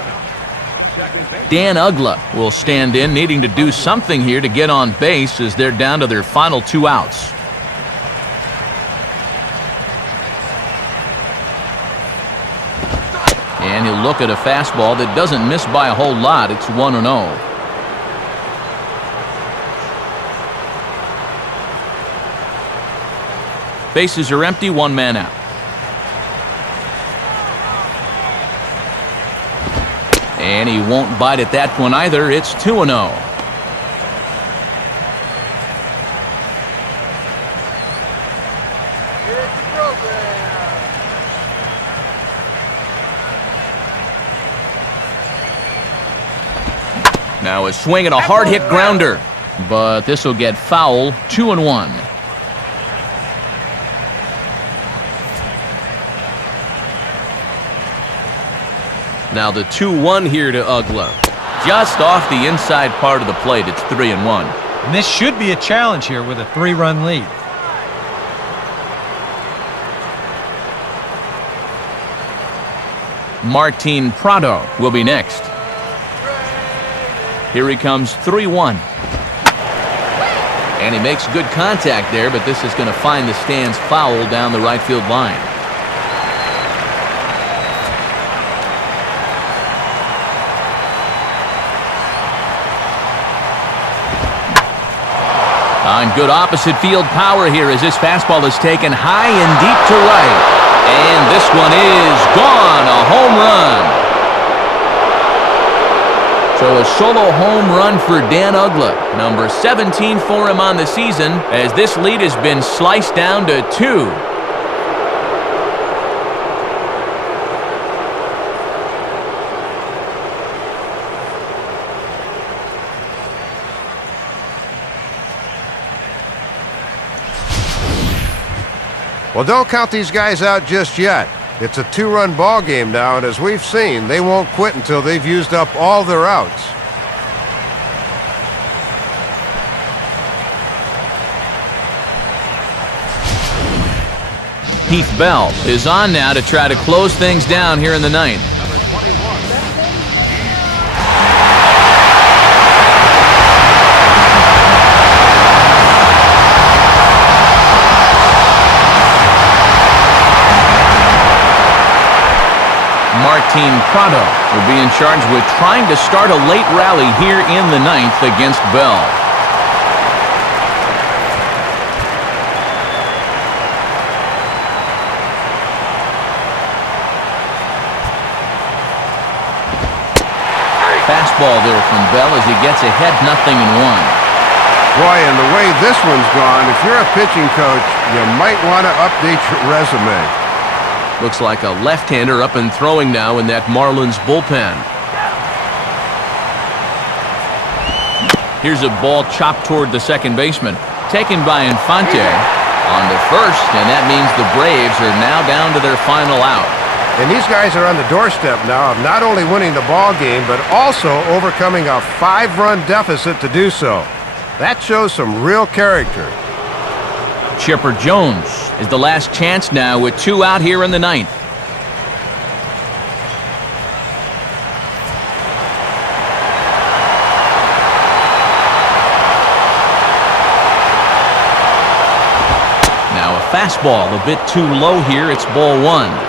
Dan Ugla will stand in, needing to do something here to get on base as they're down to their final 2 outs. And he'll look at a fastball that doesn't miss by a whole lot. It's 1-0. Bases are empty, 1 man out. And he won't bite at that one either. It's 2-0. Now a swing and a hard hit grounder, but this will get foul. 2-1. Now the 2-1 here to Ugla. Just off the inside part of the plate, it's 3-1. And this should be a challenge here with a 3-run lead. Martin Prado will be next. Here he comes, 3-1. And he makes good contact there, but this is going to find the stands foul down the right field line. On good opposite field power here as this fastball is taken high and deep to right. And this one is gone, a home run. So a solo home run for Dan Ugla, number 17 for him on the season, as this lead has been sliced down to 2. Well, don't count these guys out just yet. It's a 2-run ball game now, and as we've seen, they won't quit until they've used up all their outs. Heath Bell is on now to try to close things down here in the 9th. Martin Prado will be in charge with trying to start a late rally here in the 9th against Bell. Fastball there from Bell as he gets ahead 0-1. Boy, and the way this one's gone, if you're a pitching coach, you might want to update your resume. Looks like a left-hander up and throwing now in that Marlins bullpen. Here's a ball chopped toward the second baseman. Taken by Infante on to first, and that means the Braves are now down to their final out. And these guys are on the doorstep now of not only winning the ball game, but also overcoming a 5-run deficit to do so. That shows some real character. Chipper Jones is the last chance now with 2 out here in the 9th. Now a fastball a bit too low here. It's ball 1.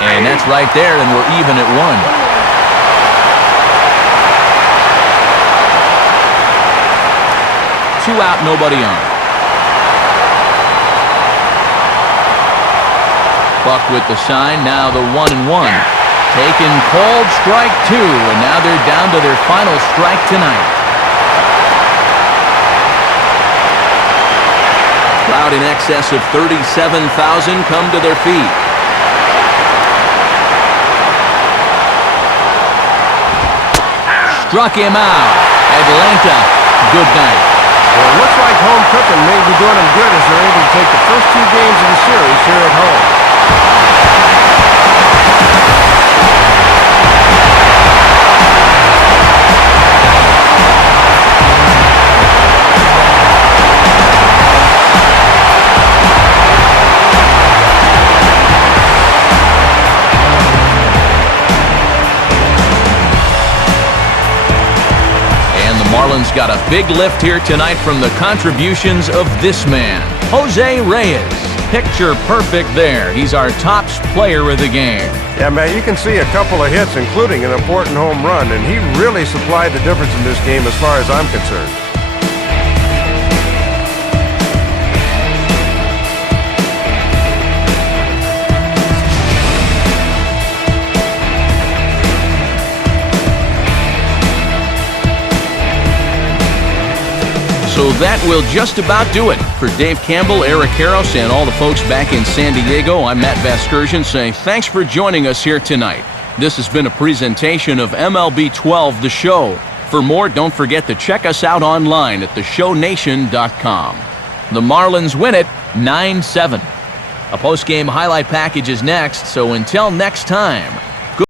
And that's right there, and we're even at 1. Two out, nobody on. Buck with the sign, now the 1-1. Taken called strike 2, and now they're down to their final strike tonight. Crowd in excess of 37,000 come to their feet. Struck him out. Atlanta, good night. Well, it looks like home cooking may be doing them good as they're able to take the first 2 games of the series here at home. Marlins got a big lift here tonight from the contributions of this man, Jose Reyes. Picture perfect there. He's our top player of the game. Yeah, man, you can see a couple of hits, including an important home run, and he really supplied the difference in this game as far as I'm concerned. So that will just about do it. For Dave Campbell, Eric Harros, and all the folks back in San Diego, I'm Matt Vasgersian saying thanks for joining us here tonight. This has been a presentation of MLB 12, The Show. For more, don't forget to check us out online at theshownation.com. The Marlins win it 9-7. A post-game highlight package is next, so until next time,